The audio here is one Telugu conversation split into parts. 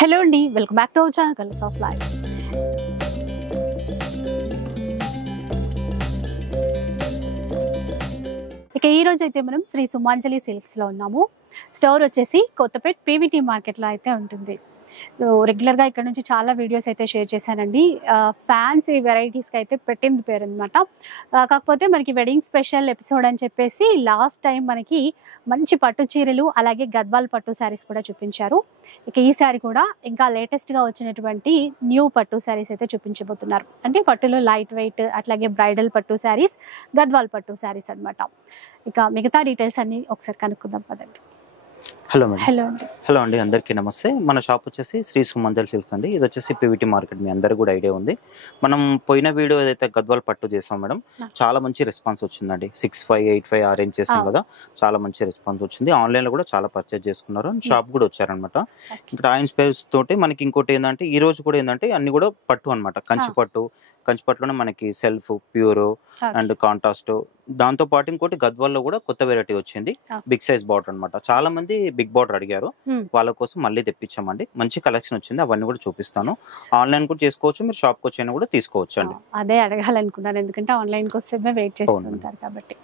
హలో అండి, welcome back to our channel colours of life. ఇక ఈ రోజు అయితే మనం శ్రీ సుమాంజలి సిల్క్స్లో ఉన్నాము. స్టోర్ వచ్చేసి కొత్తపేట్ పీవీటీ మార్కెట్లో అయితే ఉంటుంది. రెగ్యులర్గా ఇక్కడ నుంచి చాలా వీడియోస్ అయితే షేర్ చేశానండి. ఫ్యాన్సీ వెరైటీస్కి అయితే పెట్టింది పేరు అనమాట. కాకపోతే మనకి వెడ్డింగ్ స్పెషల్ ఎపిసోడ్ అని చెప్పేసి లాస్ట్ టైం మనకి మంచి పట్టు చీరలు అలాగే గద్వాల్ పట్టు శారీస్ కూడా చూపించారు. ఇక ఈ శారీ కూడా ఇంకా లేటెస్ట్గా వచ్చినటువంటి న్యూ పట్టు శారీస్ అయితే చూపించబోతున్నారు. అంటే పట్టులో లైట్ వెయిట్ అట్లాగే బ్రైడల్ పట్టు శారీస్, గద్వాల్ పట్టు శారీస్ అనమాట. ఇక మిగతా డీటెయిల్స్ అన్ని ఒకసారి కనుక్కుందాం పదండి. Hello madam. హలో అండి, అందరికీ నమస్తే. మన షాప్ వచ్చేసి శ్రీ సుమంజలి సిల్క్స్ అండి. ఇది వచ్చేసి పీవీటీ మార్కెట్, మీ అందరికీ కూడా ఐడియా ఉంది. మనం పోయిన వీడియో ఏదైతే గద్వాల్ పట్టు చేసాం మేడం, చాలా మంచి రెస్పాన్స్ వచ్చిందండి. 65, 85 ఆ రేంజ్ చేసాం కదా, చాలా మంచి రెస్పాన్స్ వచ్చింది. ఆన్లైన్లో కూడా చాలా పర్చేజ్ చేసుకున్నారు, షాప్ కూడా వచ్చారనమాట. ఇక్కడ ఆయన స్పేస్ తోటి మనకి ఇంకోటి ఏంటంటే ఈ రోజు కూడా ఏంటంటే అన్ని కూడా పట్టు అనమాట. కంచిపట్టులోనే మనకి సెల్ఫ్, ప్యూర్ అండ్ కాంట్రాస్ట్, దాంతో పాటు ఇంకోటి గద్వాల్లో కూడా కొత్త వెరైటీ వచ్చింది, బిగ్ సైజ్ బార్డర్ అనమాట. చాలా మంది బిగ్ బార్డర్ అడిగారు, వాళ్ళ కోసం మళ్ళీ తెప్పించామండి. మంచి కలెక్షన్ వచ్చింది, అవన్నీ కూడా చూపిస్తాను. ఆన్లైన్ కూడా చేసుకోవచ్చు, మీరు షాప్ కి వచ్చి కూడా తీసుకోవచ్చు అండి. అదే అడగాలనుకున్నాను, ఎందుకంటే ఆన్లైన్ కోసమే వెయిట్ చేస్తుంటారు కాబట్టి.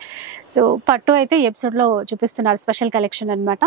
సో పట్టు అయితే ఎపిసోడ్ లో చూపిస్తున్నారు, స్పెషల్ కలెక్షన్ అనమాట.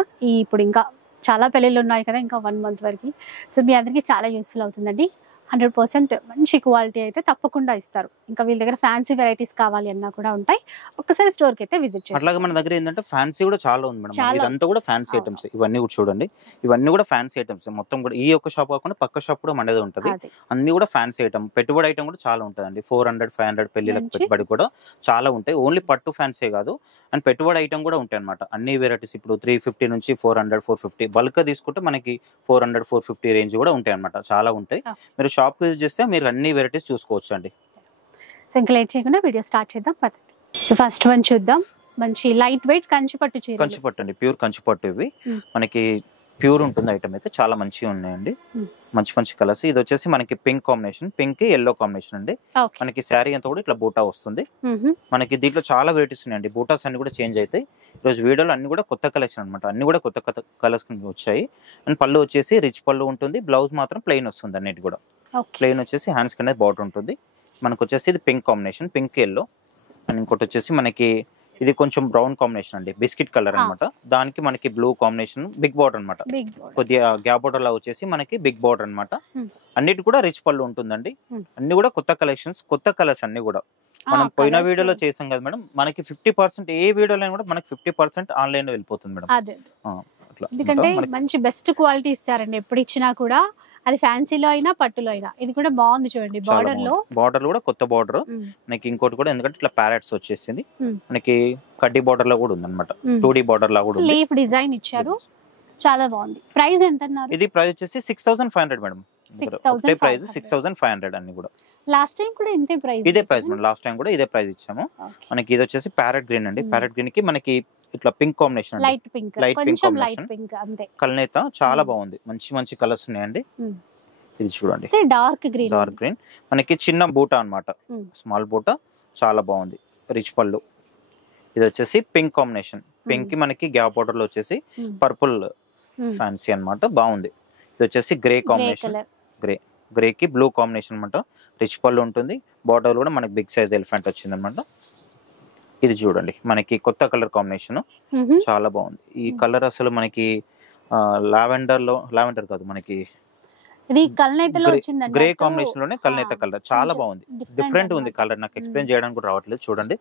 ఇప్పుడు ఇంకా చాలా పెళ్ళిళ్ళు ఉన్నాయి కదా, ఇంకా 1 month వరకు. సో మీ అందరికీ చాలా యూస్ఫుల్ అవుతుందండి. 100% మంచి క్వాలిటీ అయితే తప్పకుండా ఇస్తారు. ఇంకా వీళ్ళ దగ్గర ఫ్యాన్సీ వెరైటీస్ కావాలి అన్నా కూడా ఉంటాయి. ఒక్కసారి స్టోర్ కి అయితే విజిట్ చేయండి. అట్లాగే మన దగ్గర ఏంటంటే ఫ్యాన్సీ కూడా చాలా ఉంది మేడం. ఇదంతా కూడా ఫ్యాన్సీ ఐటమ్స్, ఇవన్నీ కూడా చూడండి, ఇవన్నీ కూడా ఫ్యాన్సీ ఐటమ్స్ మొత్తం కూడా. ఈ ఒక్క షాప్ కాకుండా పక్క షాప్ కూడా మనదే ఉంటది, అన్ని కూడా ఫ్యాన్సీ ఐటమ్. పెట్టుబడి ఐటమ్ కూడా చాలా ఉంటదండి. 400, 500 పెళ్లిలకు పెట్టుబడి కూడా చాలా ఉంటాయి. ఓన్లీ పట్టు ఫ్యాన్సీ కాదు, అండ్ పెట్టుబడి ఐటమ్ కూడా ఉంటాయి అనమాట. అన్ని వెరైటీస్ ఇప్పుడు 350 నుంచి 400, 450 బల్క్ తీసుకుంటే మనకి 400, 450 రేంజ్ కూడా ఉంటాయి అనమాట. చాలా ఉంటాయి. మీరు షాప్ విజిట్ చేస్తే మీరు అన్ని వెరైటీస్ చూసుకోవచ్చు అండి. సో ఇంకా లేట్ చేయకుండా వీడియో స్టార్ట్ చేద్దాం పదండి. సో ఫస్ట్ వన్ చూద్దాం. మంచి లైట్ వెయిట్ కంచిపట్టు చీర. కంచిపట్టు అండి, ప్యూర్ కంచిపట్టు. ఇవి మనకి ప్యూర్ ఉంటుంది ఐటమ్ అయితే, చాలా మంచిగా ఉన్నాయండి. మంచి మంచి కలర్స్. ఇది వచ్చేసి మనకి pink combination, pink yellow combination అండి. మనకి శారీ అంతా కూడా ఇట్లా బూటా వస్తుంది. మనకి దీంట్లో చాలా వెరైటీస్ ఉన్నాయండి. బూటాస్ అన్ని కూడా చేంజ్ అవుతాయి. ఈరోజు వీడియోలో అన్ని కూడా కొత్త కలెక్షన్ అనమాట. అన్ని కూడా కొత్త కొత్త కలెక్షన్ వచ్చాయి. అండ్ పళ్ళు వచ్చేసి రిచ్ పళ్ళు ఉంటుంది, బ్లౌజ్ మాత్రం ప్లెయిన్ వస్తుంది. అన్నిటి కూడా ప్లెయిన్ వచ్చేసి హ్యాండ్స్ కింద బార్డర్ ఉంటుంది. మనకు వచ్చేసి ఇది pink combination, pink yellow. And ఇంకోటి వచ్చేసి మనకి ఇది కొంచెం బ్రౌన్ కాంబినేషన్ అండి, బిస్కెట్ కలర్ అనమాట. దానికి మనకి బ్లూ కాంబినేషన్, బిగ్ బార్డర్ అనమాట. కొద్దిగా గ్యాప్ బార్డర్ లా వచ్చేసి మనకి బిగ్ బార్డర్ అనమాట. అన్నిటి కూడా రిచ్ పళ్ళు ఉంటుందండి. అన్ని కూడా కొత్త కలెక్షన్స్, కొత్త కలర్స్ అన్ని కూడా. మనం పోయిన వీడియోలో చేసాం కదా మేడం, మనకి 50% ఏ వీడియోలో కూడా మనకి 50% ఆన్లైన్ లో వెళ్ళిపోతుంది మేడం. ఎందుకంటే మంచి బెస్ట్ క్వాలిటీ ఇస్తారండి ఎప్పుడు ఇచ్చినా కూడా, అది ఫ్యాన్సీలో అయినా పట్టులో అయినా. ఇది కూడా బాగుంది చూడండి, బార్డర్ కూడా కొత్త బార్డర్ మనకి. ఇంకోటి కూడా ఎందుకంటే ఇట్లా ప్యారెట్స్ వచ్చేసింది మనకి, కడ్డీ బార్డర్ లో కూడా ఉంది అనమాట. 2D బార్డర్ లా కూడా లీఫ్ డిజైన్ ఇచ్చారు, చాలా బాగుంది. ప్రైస్ ఎంత అన్నారు? ఇది ప్రైస్ వచ్చేసి 6500 మేడం. ప్రైస్ 6500 అన్ని కూడా. లాస్ట్ టైం కూడా ఇంతే ప్రైస్, ఇదే ప్రైస్ మేడం. లాస్ట్ టైం కూడా ఇదే ప్రైస్ ఇచ్చాము. మనకి ఇది వచ్చేసి ప్యారెట్ గ్రీన్ అండి. ప్యారెట్ గ్రీన్ కి మనకి ఇట్లా pink combination, light pink combination, కల్నేత చాలా బాగుంది. మంచి మంచి కలర్స్ ఉన్నాయండి. ఇది చూడండి, డార్క్ గ్రీన్ మనకి చిన్న బూటా అన్నమాట, స్మాల్ బూటా, చాలా బాగుంది. రిచ్ పళ్ళు. ఇది వచ్చేసి పింక్ కాంబినేషన్, పింక్ కి మనకి గ్యాప్ బార్డర్ లో వచ్చేసి పర్పుల్ ఫ్యాన్సీ అన్నమాట, బాగుంది. ఇది వచ్చేసి గ్రే కాంబినేషన్, గ్రే కి బ్లూ కాంబినేషన్ అన్నమాట. రిచ్ పళ్ళు ఉంటుంది, బార్డర్ కూడా మనకి బిగ్ సైజ్ ఎలిఫెంట్ వచ్చింది అనమాట. ఇది చూడండి, మనకి కొత్త కలర్ కాంబినేషన్, చాలా బాగుంది. ఈ కలర్ అసలు మనకి లావెండర్ కాదు, మనకి గ్రే కాంబినేషన్ లోనే కల్నేత కలర్, చాలా బాగుంది. డిఫరెంట్ ఉంది కలర్, నాకు ఎక్స్ప్లెయిన్ చేయడానికి కూడా రావట్లేదు. చూడండి,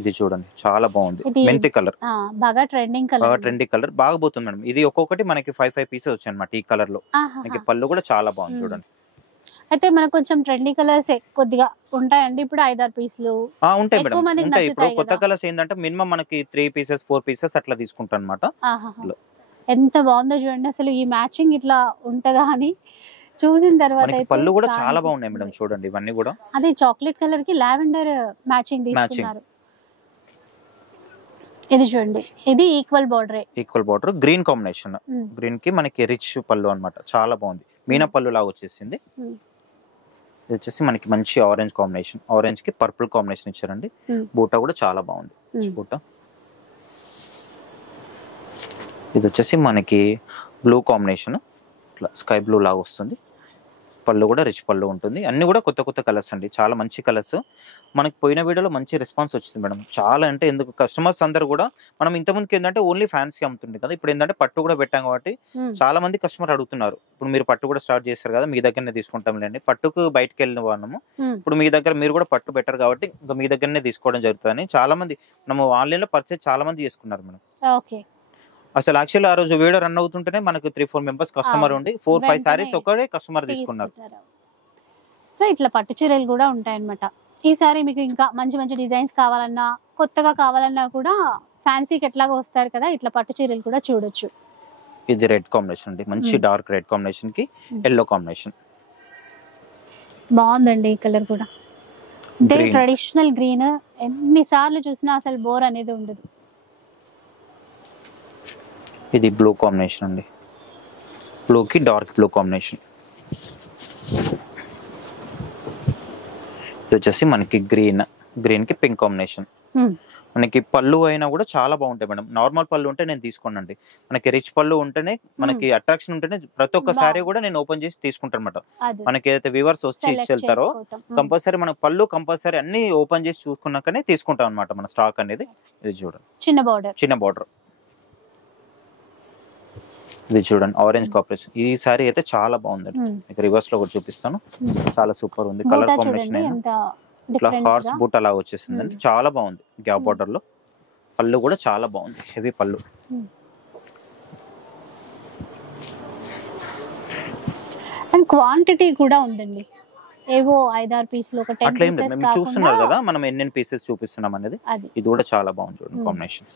ఇది చూడండి, చాలా బాగుంది. మెంతి కలర్, బాగా ట్రెండింగ్ కలర్, బాగా పోతుంది మేడం. ఇది ఒక్కొక్కటి మనకి 5 పీసెస్ వచ్చాయి అనమాట ఈ కలర్ లో. మనకి పళ్ళు కూడా చాలా బాగుంది చూడండి. అయితే మనకు కొంచెం ట్రెండీ కలర్స్ కొద్దిగా ఉంటాయండి. ఇప్పుడు 5-6 పీసులు ఉంటాయి మేడం, ఉంటాయి. ఇప్పుడు కొత్త కలర్స్ ఏంటంటే మినిమం మనకి 3 పీసెస్ 4 పీసెస్ అట్లా తీసుకుంటాం అనమాట. ఎంత బాగుందో చూడండి, అసలు ఈ మ్యాచింగ్ ఇట్లా ఉంటదా అని చూసిన తర్వాత. పళ్ళు కూడా చాలా బాగున్నాయి మేడం, చూడండి. ఇవన్నీ కూడా అదే చాక్లెట్ కలర్ కి లావెండర్ మ్యాచింగ్ తీసుకున్నారు. ఇది చూడండి, ఇది equal border, green combination. Green కి మనకి రిచ్ పళ్ళు అన్నమాట, చాలా బాగుంది. మీనా పళ్ళు లాగా వచ్చేసింది. ఇది వచ్చేసి మనకి మంచి ఆరెంజ్ కాంబినేషన్, ఆరెంజ్ కి పర్పుల్ కాంబినేషన్ ఇచ్చారండి. బూటా కూడా చాలా బాగుంది బూటా. ఇది వచ్చేసి మనకి బ్లూ కాంబినేషన్, ఇట్లా స్కై బ్లూ లాగా వస్తుంది. పళ్ళు కూడా రిచ్ పళ్ళు ఉంటుంది. అన్ని కూడా కొత్త కొత్త కలర్స్ అండి, చాలా మంచి కలర్స్. మనకి పోయిన వీడియోలో మంచి రెస్పాన్స్ వచ్చింది మేడం. చాలా అంటే ఎందుకు కస్టమర్స్ అందరు కూడా, మనం ఇంతకుముందుకి ఏంటంటే ఓన్లీ ఫ్యాన్సీ అమ్ముతుంది కదా, ఇప్పుడు ఏంటంటే పట్టు కూడా పెట్టాం కాబట్టి చాలా మంది కస్టమర్ అడుగుతున్నారు. ఇప్పుడు మీరు పట్టు కూడా స్టార్ట్ చేశారు కదా, మీ దగ్గరనే తీసుకుంటాం లేండి. పట్టుకు బయటకు వెళ్ళిన వాళ్ళము, ఇప్పుడు మీ దగ్గర మీరు కూడా పట్టు పెట్టారు కాబట్టి ఇంకా మీ దగ్గరనే తీసుకోవడం జరుగుతుంది. చాలా మంది మనం ఆన్లైన్ లో పర్చేస్ చాలా మంది చేసుకున్నారు మేడం. అసలు యాక్చువల్లీ ఆ రోజు వీడియో రన్ అవుతుంటేనే మనకు 3-4 మెంబర్స్ కస్టమర్ ఉండి 4-5 సారీస్ ఒకటే కస్టమర్ తీసుకున్నారు. సో ఇట్లా పట్టు చీరలు కూడా ఉంటాయన్నమాట. ఈసారి మీకు ఇంకా మంచి మంచి డిజైన్స్ కావాలన్నా, కొత్తగా కావాలన్నా కూడా ఫ్యాన్సీకి ఎట్లాగో వస్తారు కదా, ఇట్లా పట్టు చీరలు కూడా చూడొచ్చు. ఇది రెడ్ కాంబినేషన్ అండి, మంచి డార్క్ రెడ్ కాంబినేషన్ కి ఎల్లో కాంబినేషన్. బాగుందండి ఈ కలర్ కూడా. అంటే ట్రెడిషనల్ గ్రీన్, ఎన్నిసార్లు చూసినా అసలు బోర్ అనేది ఉండదు. ఇది బ్లూ కాంబినేషన్ అండి, బ్లూకి డార్క్ బ్లూ కాంబినేషన్. ఇది వచ్చేసి మనకి గ్రీన్ కి పింక్ కాంబినేషన్. మనకి పళ్ళు అయినా కూడా చాలా బాగుంటాయి మేడం. నార్మల్ పళ్ళు ఉంటే నేను తీసుకోనండి, మనకి రిచ్ పళ్ళు ఉంటేనే, మనకి అట్రాక్షన్ ఉంటేనే ప్రతి ఒక్క సారీ కూడా నేను ఓపెన్ చేసి తీసుకుంటాను అనమాట. మనకి ఏదైతే వ్యూవర్స్ వచ్చి ఇచ్చి వెళ్తారో కంపల్సరీ మనకు పళ్ళు కంపల్సరీ అన్ని ఓపెన్ చేసి చూసుకున్నాకనే తీసుకుంటాం అనమాట మన స్టాక్ అనేది. ఇది చూడండి చిన్న బార్డర్. ఇది చూడండి ఆరెంజ్ కాంబినేషన్. ఈ సారీ అయితే చాలా బాగుందండి, మీకు రివర్స్ లో కూడా చూపిస్తాను. చాలా సూపర్ ఉంది కలర్ కాంబినేషన్. ఇట్లా హార్స్ బూట్ అలా వచ్చేసిందండి, చాలా బాగుంది. గ్యాప్ బార్డర్ లో పళ్ళు కూడా చాలా బాగుంది, హెవీ పళ్ళు. అండ్ క్వాంటిటీ కూడా ఉందండి, ఏవో 5-6 పీసులు ఒక 10 అట్లా ఏం లేదు, మేము చూస్తున్నారు కదా మనం ఎన్ని పీసెస్ చూపిస్తున్నాం అనేది. ఇది కూడా చాలా బాగుంది చూడండి కాంబినేషన్.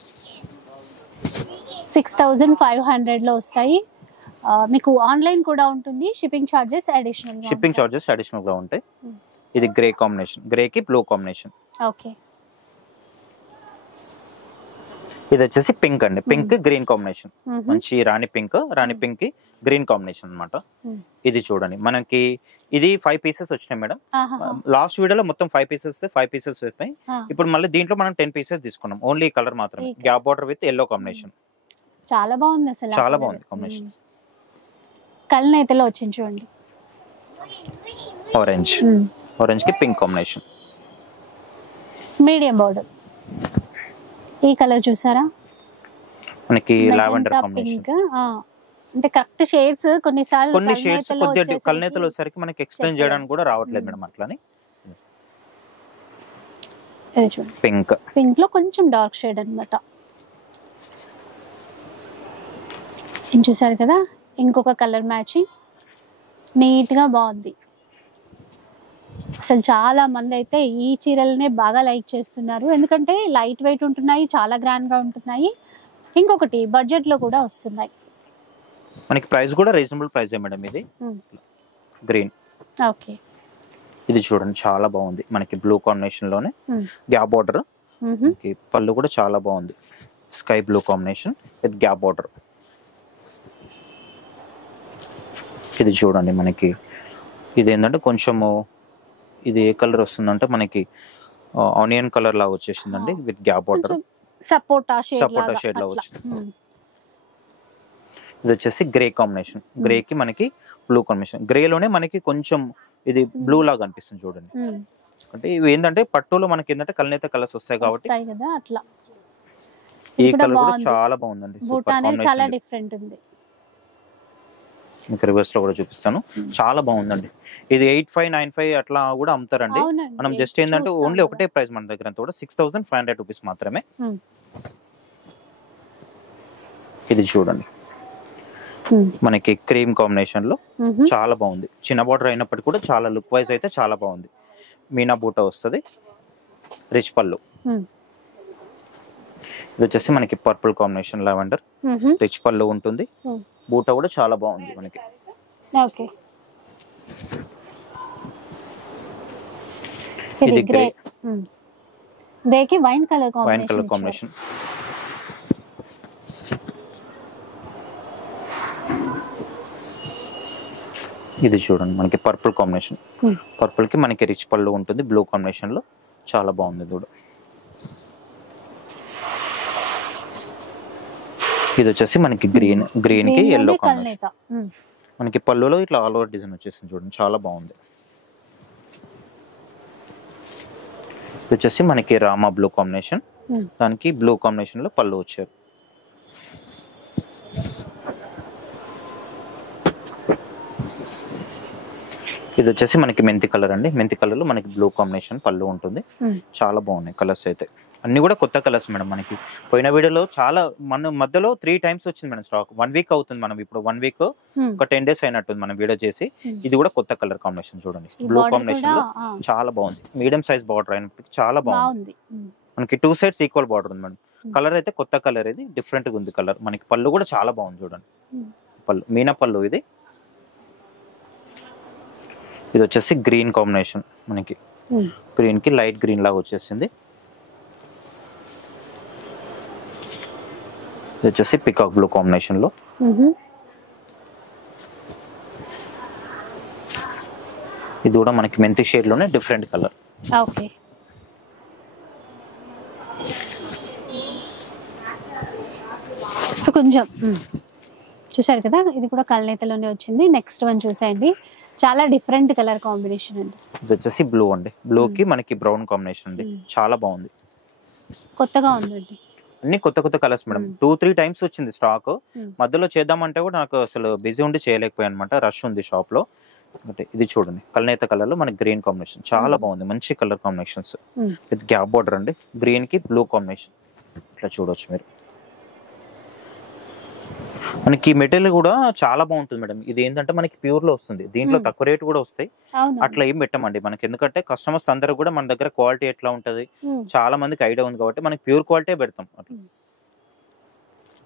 6500 లో వస్తాయి. మీకు ఆన్లైన్ కూడా ఉంటుంది, షిప్పింగ్ చార్జెస్ అడిషనల్ గా ఉంటాయి. ఇది గ్రే కాంబినేషన్, గ్రే కి బ్లూ కాంబినేషన్. ఓకే. ఇది వచ్చేసి పింక్ అండి, పింక్ గ్రీన్ కాంబినేషన్. మంచి రాణి పింక్ కి గ్రీన్ కాంబినేషన్ అన్నమాట. ఇది చూడండి మనకి ఇది 5 పీసెస్ వచ్చినాయి మేడం. లాస్ట్ వీడియోలో మొత్తం 5 పీసెస్ వచ్చాయి. ఇప్పుడు మళ్ళీ దీంట్లో మనం 10 పీసెస్ తీసుకున్నాం, ఓన్లీ కలర్ మాత్రమే. Gap border with yellow combination. చాలా బాగుంది అసలు, చాలా బాగుంది కాంబినేషన్. కల్నేతలో వచ్చింది చూడండి, ఆరెంజ్ కి పింక్ కాంబినేషన్. Medium border. ఈ కలర్ చూసారా, మనకి లావెండర్ కాంబినేషన్. అంటే కరెక్ట్ షేడ్స్ కొన్ని షేడ్స్ కొద్దిగా కల్నేతలో వచ్చేసరికి మనకి ఎక్స్ప్లెయిన్ చేయడానికి కూడా రావట్లేదు మేడం. అట్లానే పింక్ లో కొంచెం డార్క్ షేడ్ అన్నమాట. చూసారు కదా, ఇంకొక కలర్ మ్యాచింగ్ నీట్ గా బాగుంది. అసలు చాలా మంది అయితే ఈ చీరలనే బాగా లైక్ చేస్తున్నారు, ఎందుకంటే లైట్ వెయిట్ ఉంటున్నాయి, చాలా గ్రాండ్ గా ఉంటున్నాయి. ఇంకొకటి బడ్జెట్ లో కూడా వస్తున్నాయి. మనకి ప్రైస్ కూడా రీజనబుల్ ప్రైస్ మేడం. ఇది గ్రీన్. ఓకే. ఇది చూడండి చాలా బాగుంది, మనకి బ్లూ కాంబినేషన్ లోనే గ్యాప్ బార్డర్. పళ్ళు కూడా చాలా బాగుంది, sky blue combination with gap border. ఇది చూడండి మనకి ఇది ఏంటంటే కొంచెము ఇది ఏ కలర్ వస్తుందంటే మనకి ఆనియన్ కలర్ లాగా వచ్చేసిందండి with gap border. Sapota shade లాగా వచ్చింది. ఇది వచ్చేసి గ్రే కాంబినేషన్, గ్రే కి మనకి బ్లూ కాంబినేషన్. గ్రే లోనే మనకి కొంచెం ఇది బ్లూ లాగా అనిపిస్తుంది చూడండి. అంటే ఇవి ఏంటంటే పట్టులో మనకి ఏంటంటే కల్నేత కలర్స్ వస్తాయి కాబట్టి అట్లా. ఈ కలర్ కూడా చాలా బాగుందండి, చాలా డిఫరెంట్ ఉంది. మీకు రివర్స్ లో కూడా చూపిస్తాను, చాలా బాగుందండి. ఇది 8595 అట్లా కూడా అమ్ముతారండి. మనం జస్ట్ ఏంటంటే ఓన్లీ ఒకటే ప్రైస్ మన దగ్గర అంతా కూడా 6500 రూపీస్ మాత్రమే. ఇది చూడండి మనకి క్రీమ్ కాంబినేషన్ లో చాలా బాగుంది. చిన్న బార్డర్ అయినప్పటికీ కూడా చాలా లుక్ వైజ్ అయితే చాలా బాగుంది. మీనా బూటా వస్తుంది, రిచ్ పళ్ళు. ఇది వచ్చేసి మనకి పర్పుల్ కాంబినేషన్ లావెండర్, రిచ్ పళ్ళు ఉంటుంది. బూటా కూడా చాలా బాగుంది మనకి. ఓకే. ఇది గ్రే కి వైన్ కలర్ కాంబినేషన్. ఇది చూడండి మనకి పర్పుల్ కాంబినేషన్. పర్పుల్ కి మనకి రిచ్ పళ్ళు ఉంటుంది బ్లూ కాంబినేషన్ లో, చాలా బాగుంది కూడా. ఇది వచ్చేసి మనకి గ్రీన్ కి ఎల్లో కాంబినేషన్. మనకి పళ్ళులో ఇట్లా ఆల్ ఓవర్ డిజైన్ వచ్చేసింది చూడండి, చాలా బాగుంది. ఇది వచ్చేసి మనకి రామా బ్లూ కాంబినేషన్, దానికి బ్లూ కాంబినేషన్ లో పళ్ళు వచ్చారు. ఇది వచ్చేసి మనకి మెంతి కలర్ అండి, మెంతి కలర్ లో మనకి బ్లూ కాంబినేషన్ పళ్ళు ఉంటుంది. చాలా బాగున్నాయి కలర్స్ అయితే, అన్ని కూడా కొత్త కలర్స్ మేడం. మనకి పోయిన వీడియోలో చాలా మన మధ్యలో 3 times వచ్చింది మేడం స్టాక్. 1 week అవుతుంది, మనం ఇప్పుడు 1 week ఒక 10 days అయినట్టుంది మనం వీడియో చేసి. ఇది కూడా కొత్త కలర్ కాంబినేషన్ చూడండి, బ్లూ కాంబినేషన్ లో చాలా బాగుంది. మీడియం సైజ్ బార్డర్ అయినప్పటికీ చాలా బాగుంది. మనకి 2 sides ఈక్వల్ బార్డర్ ఉంది మేడం. కలర్ అయితే కొత్త కలర్, ఇది డిఫరెంట్ గా ఉంది కలర్. మనకి పళ్ళు కూడా చాలా బాగుంది చూడండి, పళ్ళు మీనా పళ్ళు. ఇది వచ్చేసి గ్రీన్ కాంబినేషన్, మనకి గ్రీన్ కి లైట్ గ్రీన్ లాగా వచ్చేసింది. ఇది వచ్చేసి పికాక్ బ్లూ కాంబినేషన్ లో. ఇది కూడా మనకి మెంతి షేడ్ లోనే డిఫరెంట్ కలర్. ఓకే, కొంచెం చూసారు కదా, ఇది కూడా కల్నేతలోనే వచ్చింది. నెక్స్ట్ వన్ చూసేయండి, చాలా డిఫరెంట్ కలర్ కాంబినేషన్ అండి. ఇది వచ్చేసి బ్లూ అండి, బ్లూ కి మనకి బ్రౌన్ కాంబినేషన్ అండి, చాలా బాగుంది, కొత్తగా ఉందండి. అన్ని కొత్త కొత్త కలర్స్ మేడం. 2-3 times వచ్చింది స్టాక్. మధ్యలో చేద్దామంటే కూడా నాకు అసలు బిజీ ఉండి చేయలేకపోయాను అనమాట, రష్ ఉంది షాప్ లో. ఇది చూడండి, కల్నేత కలర్ లో మనకి గ్రీన్ కాంబినేషన్ చాలా బాగుంది, మంచి colour combinations with gap border అండి. గ్రీన్ కి బ్లూ కాంబినేషన్ ఇట్లా చూడొచ్చు మీరు. మనకి మెటీరియల్ కూడా చాలా బాగుంటుంది మేడం. ఇది ఏంటంటే మనకి ప్యూర్ లో వస్తుంది, దీంట్లో తక్కువ రేట్ కూడా వస్తాయి. అట్లా ఏం పెట్టమండి మనకి, ఎందుకంటే కస్టమర్స్ అందరూ కూడా మన దగ్గర క్వాలిటీ ఎట్లా ఉంటది చాలా మందికి ఐడియా ఉంది కాబట్టి మనకి ప్యూర్ క్వాలిటీ పెడతాం. అట్లా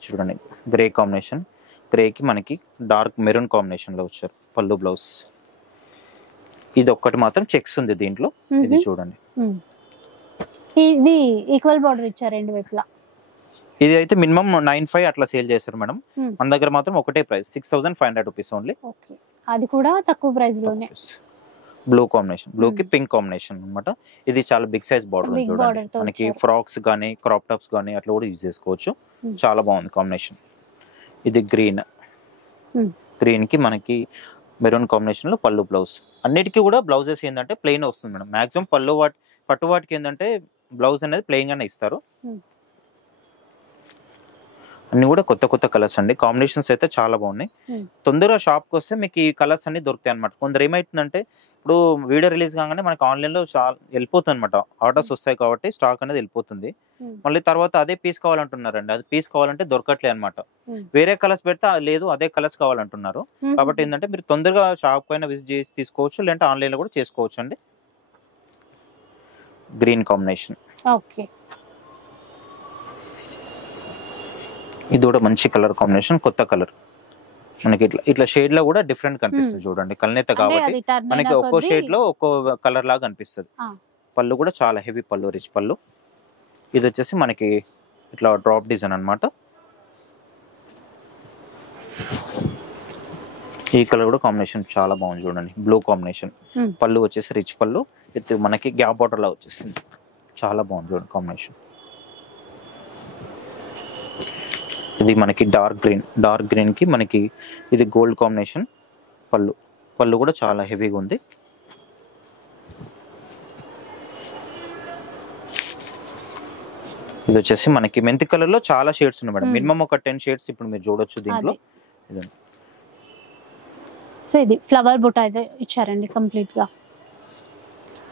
చూడండి, గ్రే కాంబినేషన్, గ్రే కి మనకి డార్క్ మెరూన్ కాంబినేషన్ లో వచ్చారు పళ్ళు బ్లౌజ్. ఇది ఒక్కటి మాత్రం చెక్స్ ఉంది దీంట్లో, ఇది చూడండి. ఇది ఈక్వల్ బార్డర్ ఇచ్చారు రెండు వైపులా. ఇది అయితే మినిమం 9,500 అట్లా సేల్ చేస్తారు మేడం. మన దగ్గర మాత్రం ఒకటే ప్రైస్ 6,500 రూపీస్ ఓన్లీ. అది కూడా తక్కువ ప్రైస్ లోనే. బ్లూ కాంబినేషన్, బ్లూ కి పింక్ కాంబినేషన్ అన్నమాట. ఇది చాలా బిగ్ సైజ్ బార్డర్ చూడండి, మనకి ఫ్రాక్స్ గానీ క్రాప్ టాప్స్ గానీ అట్లా కూడా యూజ్ చేసుకోవచ్చు. చాలా బాగుంది కాంబినేషన్. ఇది గ్రీన్, గ్రీన్ కి మనకి మెరూన్ కాంబినేషన్ లో పళ్ళు బ్లౌజ్. అన్నిటికీ కూడా బ్లౌజెస్ ఏంటంటే ప్లెయిన్ వస్తుంది మేడం. మాక్సిమం పళ్ళు పట్టు వాటికి ఏంటంటే బ్లౌజ్ అనేది ప్లెయిన్ గానే ఇస్తారు. అన్ని కూడా కొత్త కొత్త కలర్స్ అండి, కాంబినేషన్స్ అయితే చాలా బాగున్నాయి. తొందరగా షాప్ కి వస్తే మీకు ఈ కలర్స్ అన్ని దొరుకుతాయి అనమాట. కొందరు ఏమైతుందంటే ఇప్పుడు వీడియో రిలీజ్ కాగానే మనకి ఆన్లైన్ లో వెళ్ళిపోతుంది అనమాట, ఆర్డర్స్ వస్తాయి కాబట్టి స్టాక్ అనేది వెళ్ళిపోతుంది. మళ్ళీ తర్వాత అదే పీస్ కావాలంటున్నారండి, అది పీస్ కావాలంటే దొరకట్లే అనమాట. వేరే కలర్స్ పెడితే లేదు అదే కలర్స్ కావాలంటున్నారు. కాబట్టి ఏంటంటే మీరు తొందరగా షాప్ పైన విజిట్ చేసి తీసుకోవచ్చు, లేదంటే ఆన్లైన్ లో కూడా చేసుకోవచ్చు అండి. గ్రీన్ కాంబినేషన్, ఓకే, ఇది కూడా మంచి కలర్ కాంబినేషన్, కొత్త కలర్. మనకి ఇట్లా షేడ్ లో కూడా డిఫరెంట్ కనిపిస్తుంది చూడండి, కల్నేత కాబట్టి మనకి ఒక్కో షేడ్ లో ఒక్కో కలర్ లాగా కనిపిస్తుంది. పళ్ళు కూడా చాలా హెవీ పళ్ళు, రిచ్ పళ్ళు. ఇది వచ్చేసి మనకి ఇట్లా డ్రాప్ డిజైన్ అన్నమాట. ఈ కలర్ కూడా కాంబినేషన్ చాలా బాగుంది చూడండి, బ్లూ కాంబినేషన్. పళ్ళు వచ్చేసి రిచ్ పళ్ళు విత్ మనకి గ్యాప్ బార్డర్ లా వచ్చేసింది, చాలా బాగుంది చూడండి కాంబినేషన్. ఇది మనకి డార్క్ గ్రీన్ కి మనకి ఇది గోల్డ్ కాంబినేషన్. పళ్ళు కూడా చాలా హెవీగా ఉంది. ఇది వచ్చేసి మనకి మెంతి కలర్ లో చాలా షేడ్స్ ఉన్నాయి మేడం, మినిమం ఒక 10 షేడ్స్ ఇప్పుడు మీరు చూడొచ్చు దీంట్లో. సో ఇది ఫ్లవర్ బుట్ట అయితే ఇచ్చారండి కంప్లీట్ గా,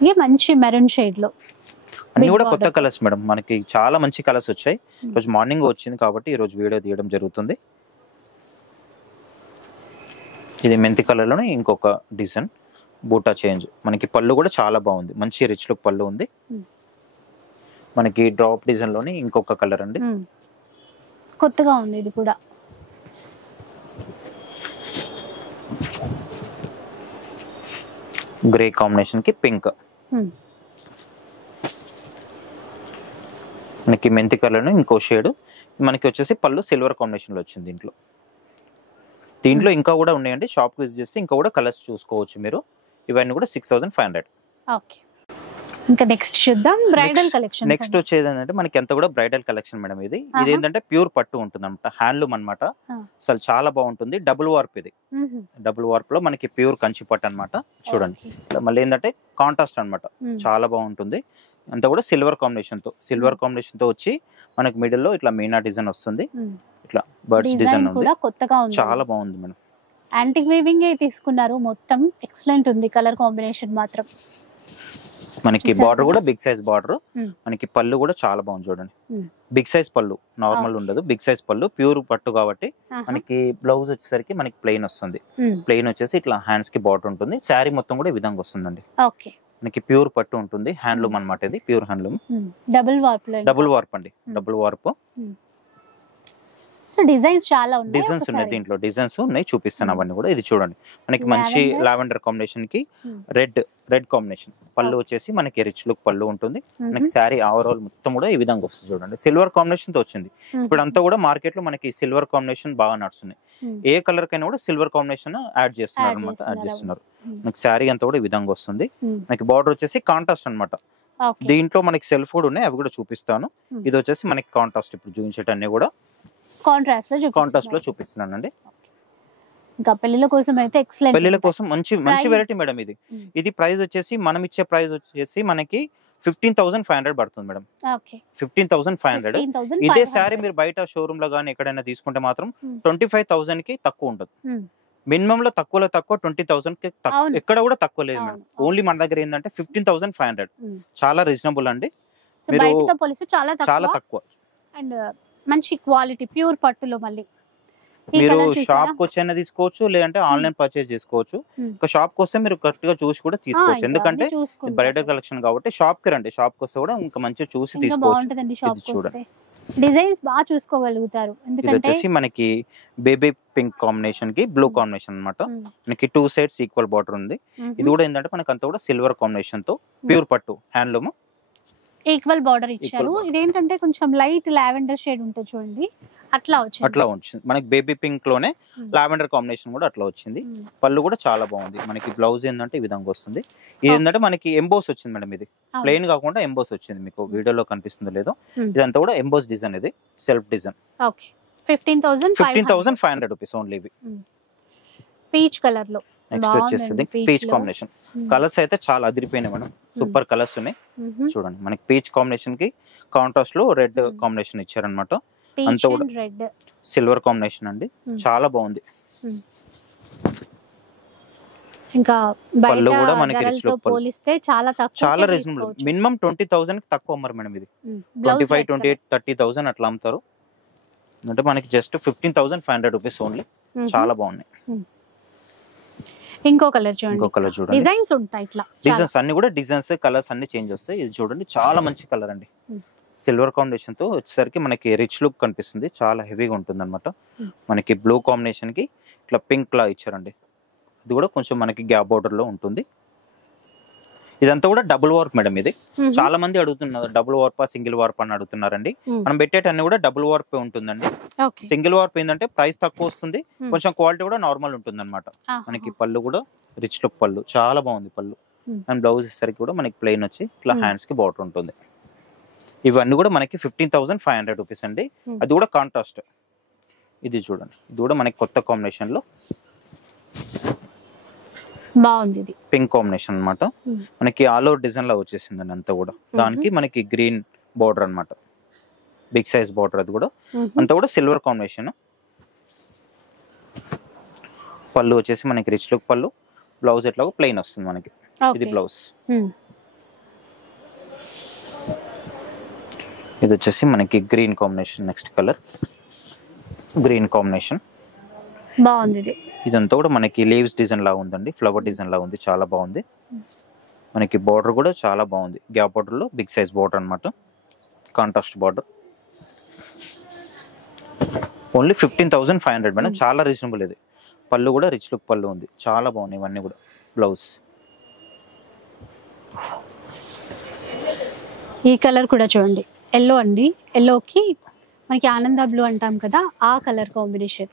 ఇది మంచి మెరూన్ షేడ్ లో. అన్ని కూడా కొత్త కలర్స్ మేడం, మనకి చాలా మంచి కలర్స్ వచ్చాయి. రోజు మార్నింగ్ వచ్చింది కాబట్టి ఈ రోజు వీడియో తీయడం జరుగుతుంది. ఇది మెంతి కలర్ లోనే ఇంకొక డిజైన్ బూటా చేంజ్. మనకి పళ్ళు కూడా చాలా బాగుంది, మంచి రిచ్ లుక్ పళ్ళు ఉంది. మనకి డ్రాప్ డిజైన్ లోనే ఇంకొక కలర్ అండి, కొత్తగా ఉంది ఇది కూడా. గ్రే కాంబినేషన్ కి పింక్. మనకి మెంతి కలర్ ఇంకో షేడ్. మనకి వచ్చేసి పళ్ళు సిల్వర్ కాంబినేషన్ లో వచ్చింది దీంట్లో ఇంకా కూడా ఉన్నాయండి, షాప్ విజిట్ చేసి ఇంకా కూడా కలర్స్ చూసుకోవచ్చు మీరు. ఇవన్నీ కూడా 6,500. ఓకే, ఇంకా నెక్స్ట్ చూద్దాం బ్రైడల్ కలెక్షన్. నెక్స్ట్ వచ్చేది ఏంటంటే మనకి ఎంత కూడా బ్రైడల్ కలెక్షన్ మేడం. ఇది ఏంటంటే ప్యూర్ పట్టు ఉంటుంది అనమాట, హ్యాండ్లూమ్ అనమాట. అసలు చాలా బాగుంటుంది. డబుల్ వార్ప్ ఇది. డబుల్ వార్ప్ లో మనకి ప్యూర్ కంచి పట్టు అనమాట. చూడండి మళ్ళీ ఏంటంటే కాంట్రాస్ట్ అనమాట, చాలా బాగుంటుంది. అంతా కూడా సిల్వర్ కాంబినేషన్ తో వచ్చి మనకి మిడిల్ లో ఇట్లా మీనా డిజైన్ వస్తుంది. ఇట్లా బర్డ్స్ డిజైన్ ఉంది, కొత్తగా ఉంది, చాలా బాగుంది మేడం. యాంటిక్ వీవింగ్ తీసుకున్నారు మొత్తం. ఎక్సలెంట్ ఉంది కలర్ కాంబినేషన్ మాత్రం. మనకి బార్డర్ కూడా బిగ్ సైజ్ బార్డర్. మనకి పళ్ళు కూడా చాలా బాగుంది చూడండి. బిగ్ సైజ్ పళ్ళు, నార్మల్ ఉండదు, బిగ్ సైజ్ పళ్ళు. ప్యూర్ పట్టు కాబట్టి మనకి బ్లౌజ్ వచ్చేసరికి మనకి ప్లెయిన్ వస్తుంది. ప్లెయిన్ వచ్చేసి ఇట్లా హ్యాండ్స్ కి బార్డర్ ఉంటుంది. శారీ మొత్తం కూడా ఈ విధంగా వస్తుందండి. మనకి ప్యూర్ పట్టు ఉంటుంది, హ్యాండ్లూమ్ అనమాట. ఇది ప్యూర్ హ్యాండ్లూమ్. డబుల్ వార్ప్ అండి, డబుల్ వార్ప్. డిజైన్స్ చాలా ఉన్నాయి, డిజైన్స్ ఉన్నాయి దీంట్లో, డిజైన్స్ ఉన్నాయి, చూపిస్తాను అవన్నీ కూడా. ఇది చూడండి మనకి మంచి లావెండర్ కాంబినేషన్ కి రెడ్ కాంబినేషన్. పళ్ళు వచ్చేసి మనకి రిచ్ లుక్ పళ్ళు ఉంటుంది. మనకి శారీ ఓవరాల్ మొత్తం కూడా ఈ విధంగా వస్తుంది చూడండి. సిల్వర్ కాంబినేషన్ తో వచ్చింది. ఇప్పుడు అంతా కూడా మార్కెట్ లో మనకి సిల్వర్ కాంబినేషన్ బాగా నడుస్తుంది. ఏ కలర్ కైనా కూడా సిల్వర్ కాంబినేషన్ యాడ్ చేస్తున్నారు అనమాట, యాడ్ చేస్తున్నారు. మనకి శారీ అంతా కూడా ఈ విధంగా వస్తుంది. మనకి బార్డర్ వచ్చేసి కాంట్రాస్ట్ అనమాట. దీంట్లో మనకి సెల్ఫ్ కూడా ఉన్నాయి, అవి కూడా చూపిస్తాను. ఇది వచ్చేసి మనకి కాంట్రాస్ట్, ఇప్పుడు చూపించేటన్నీ కూడా కాంట్రాస్ట్ లో చూపిస్తున్నానండి. ఇంకా పెళ్లిల కోసం అయితే ఎక్సలెంట్, పెళ్లిల కోసం మంచి వెరైటీ మేడం. ఇది ప్రైస్ వచ్చేసి మనం ఇచ్చే ప్రైస్ వచ్చేసి మనకి 15,500 పడుతుంది మేడం. 15,500. ఇదే శారీ మీరు బయట షోరూమ్ లో గానీ ఎక్కడైనా తీసుకుంటే మాత్రం 25,000 కి తక్కువ ఉండదు. మినిమం లో తక్కువ 20,000 కి ఎక్కడ కూడా తక్కువ లేదు మేడం. ఓన్లీ మన దగ్గర ఏంటంటే 15,500. చాలా రీజనబుల్ అండి. చాలా తక్కువ అండ్ మంచి క్వాలిటీ ప్యూర్ పట్టులో. మళ్ళీ మీరు షాప్ కి వచ్చైనా తీసుకోవచ్చు, లేదంటే ఆన్లైన్ పర్చేస్ చేసుకోవచ్చు. ఒక షాప్ కి వస్తే మీరు కరెక్ట్ గా చూసి కూడా తీసుకోవచ్చు. ఎందుకంటే బ్రైడల్ కలెక్షన్ కాబట్టి షాప్ కి రండి, షాప్ కి వస్తే కూడా ఇంకా మంచిగా చూసి తీసుకోవచ్చు. చూడండి డిజైన్స్ బాగా చూసుకోగలుగుతారు. ఎందుకంటే మనకి బేబీ పింక్ కాంబినేషన్ కి బ్లూ కాంబినేషన్ అన్నమాట. మనకి 2 సైడ్స్ ఈక్వల్ బార్డర్ ఉంది. ఇది కూడా ఏంటంటే మనకి అంతా కూడా సిల్వర్ కాంబినేషన్ తో ప్యూర్ పట్టు హ్యాండ్లూమ్ ఈక్వల్ బార్డర్ ఇచ్చారు. ఇదేంటంటే కొంచెం లైట్ లావెండర్ షేడ్ ఉంటుంది చూడండి, అట్లా వచ్చింది. మనకి బేబీ పింక్ లోనే లావెండర్ కాంబినేషన్ కూడా అట్లా వచ్చింది. పళ్ళు కూడా చాలా బాగుంది. మనకి బ్లౌజ్ ఏంటంటే ఈ విధంగా వస్తుంది. ఇది ఏంటంటే మనకి ఎంబోస్ వచ్చింది మేడం. ఇది ప్లెయిన్ కాకుండా ఎంబోస్ వచ్చింది. మీకు వీడియోలో కనిపిస్తుందో లేదో, ఇదంతా కూడా ఎంబోస్ డిజైన్. ఇది సెల్ఫ్ డిజైన్. 15,500 rupees only. ఇవి పీచ్ కలర్ లో. నెక్స్ట్ వచ్చేస్తుంది పీచ్ కాంబినేషన్. కలర్స్ అయితే చాలా అదిరిపోయినాయి మేడం, సూపర్ కలర్స్ ఉన్నాయి. చూడండి మనకి పీచ్ కాంబినేషన్ కి కాంట్రాస్ట్ లో రెడ్ కాంబినేషన్ ఇచ్చారనమాట. అంతా కూడా సిల్వర్ కాంబినేషన్ అండి, చాలా బాగుంది. ఇంకా పళ్ళు కూడా మనకి రిచ్ లుక్ పోలిస్తే చాలా రీజనబుల్. మినిమం 20,000 కి తక్కువ అమ్మారు మేడం. ఇది 25, 28, 30,000 అట్లా అమ్ముతారు. అంటే మనకి జస్ట్ 15,500 రూపీస్ ఓన్లీ. చాలా బాగున్నాయి. ఇంకో కలర్ చూడండి. డిజైన్స్ ఉంటాయి ఇట్లా, డిజైన్స్ అన్ని కూడా డిజైన్స్ కలర్స్ అన్ని చేంజ్ వస్తాయి. ఇది చూడండి చాలా మంచి కలర్ అండి. సిల్వర్ కాంబినేషన్ తో వచ్చేసరికి మనకి రిచ్ లుక్ కనిపిస్తుంది. చాలా హెవీగా ఉంటుంది అనమాట. మనకి బ్లూ కాంబినేషన్ కి ఇట్లా పింక్ లా ఇచ్చారండి. ఇది కూడా కొంచెం మనకి గ్యాప్ బోర్డర్ లో ఉంటుంది. ఇదంతా కూడా డబుల్ వార్ప్ మేడం. ఇది చాలా మంది అడుగుతున్నారు, డబుల్ వార్పా సింగిల్ వార్ప్ అని అడుగుతున్నారండి. మనం పెట్టేటన్ని కూడా డబుల్ వార్ప్ ఉంటుందండి. సింగిల్ వార్ప్ ఏంటంటే ప్రైస్ తక్కువ వస్తుంది, కొంచెం క్వాలిటీ కూడా నార్మల్ ఉంటుంది అనమాట. మనకి పళ్ళు కూడా రిచ్ లుక్ పళ్ళు, చాలా బాగుంది పళ్ళు. అండ్ బ్లౌజ్ సరికి కూడా మనకి ప్లెయిన్ వచ్చి ఇట్లా హ్యాండ్స్ కి బార్డర్ ఉంటుంది. ఇవన్నీ కూడా మనకి 15,500 రూపీస్ అండి. అది కూడా కాంట్రాస్ట్. ఇది చూడండి, ఇది కూడా మనకి కొత్త కాంబినేషన్ లో బాగుంది. ఇది పింక్ కాంబినేషన్ అన్నమాట. మనకి ఆల్ ఓవర్ డిజైన్ లా వచ్చేసింది అండి అంతా కూడా. దానికి మనకి గ్రీన్ బార్డర్ అన్నమాట, బిగ్ సైజ్ బార్డర్. అది కూడా అంతా కూడా సిల్వర్ కాంబినేషన్. పళ్ళు వచ్చేసి మనకి రిచ్ లుక్ పళ్ళు. బ్లౌజ్ ఎట్లాగో ప్లెయిన్ వస్తుంది మనకి. ఇది బ్లౌజ్. ఇది వచ్చేసి మనకి green combination. Next colour green combination బాగుంది. ఇదంతా కూడా మనకి లీవ్స్ డిజైన్ లా ఉందండి, ఫ్లవర్ డిజైన్ లా ఉంది, చాలా బాగుంది. మనకి బార్డర్ కూడా చాలా బాగుంది. గ్యాప్ బార్డర్ లో బిగ్ సైజ్ బార్డర్ అన్నమాట, కాంట్రాస్ట్ బార్డర్. ఓన్లీ 15,500 మేడం, చాలా రీజనబుల్. ఇది పళ్ళు కూడా రిచ్ లుక్ పళ్ళు ఉంది, చాలా బాగున్నాయి ఇవన్నీ కూడా. బ్లౌజ్ ఈ కలర్ కూడా చూడండి, ఎల్లో అండి. ఎల్లోకి మనకి ఆనంద బ్లూ అంటాం కదా, ఆ కలర్ కాంబినేషన్.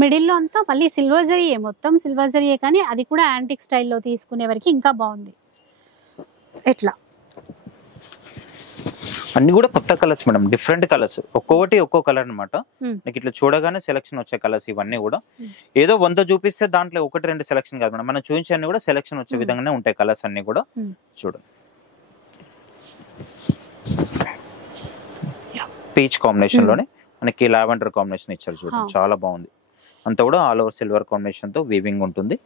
మిడిల్లో అంతా మళ్ళీ సిల్వర్ జరీయే, మొత్తం సిల్వర్ జరీయే, కానీ అది కూడా యాంటిక్ స్టైల్లో తీసుకునే వరకు ఇంకా బాగుంది. ఎట్లా అన్ని కూడా కొత్త కలర్స్ మేడం, డిఫరెంట్ కలర్స్, ఒక్కొక్కటి ఒక్కో కలర్ అనమాట. మీకు ఇట్లా చూడగానే సెలెక్షన్ వచ్చే కలర్స్ ఇవన్నీ కూడా. ఏదో 100 చూపిస్తే దాంట్లో 1-2 సెలెక్షన్ కాదు మేడం, మనం చూపించే అన్ని కూడా సెలెక్షన్ వచ్చే విధంగానే ఉంటాయి కలర్స్ అన్ని కూడా. చూడండి పీచ్ కాంబినేషన్ లోనే మనకి లావెండర్ కాంబినేషన్ ఇచ్చారు చూడండి, చాలా బాగుంది. అంతా కూడా ఆల్ ఓవర్ సిల్వర్ కాంబినేషన్ తో వీవింగ్ ఉంటుంది.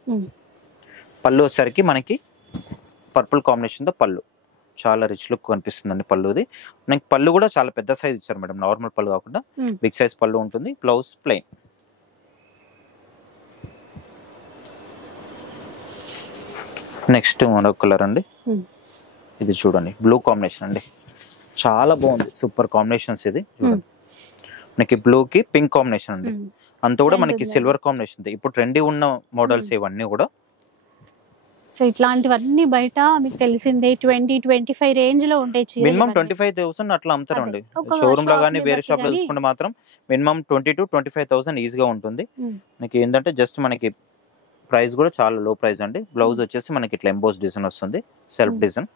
పళ్ళు వచ్చేసరికి మనకి పర్పుల్ కాంబినేషన్ తో పళ్ళు, చాలా రిచ్ లుక్ కనిపిస్తుందండి పళ్ళుది. మనకి పళ్ళు కూడా చాలా పెద్ద సైజ్ ఇచ్చారు మేడం, నార్మల్ పళ్ళు కాకుండా బిగ్ సైజ్ పళ్ళు ఉంటుంది. Blouse plain. నెక్స్ట్ మరొక కలర్ అండి, ఇది చూడండి బ్లూ కాంబినేషన్ అండి, చాలా బాగుంది, సూపర్ కాంబినేషన్స్. ఇది చూడండి మనకి బ్లూ కి పింక్ కాంబినేషన్ అండి, అంతా కూడా మనకి సిల్వర్ కాంబినేషన్. ఇప్పుడు ట్రెండీ ఉన్న మోడల్స్ ఇవన్నీ కూడా. సో ఇట్లాంటివన్నీ బయట మీకు తెలిసిందే 20-25 రేంజ్ లో ఉంటాయి. మినిమం 25,000 అట్లా అమ్ముతారండి షోరూమ్ లో గానీ, వేరే షాప్ లో చూసుకుంటే మాత్రం మినిమం 20,000-25,000 ఈజీగా ఉంటుంది. మనకి ఏంటంటే జస్ట్ మనకి ప్రైస్ కూడా చాలా లో ప్రైస్ అండి. బ్లౌజ్ వచ్చేసి మనకి ఇట్లా ఎంబోస్ డిజైన్ వస్తుంది, సెల్ఫ్ డిజైన్.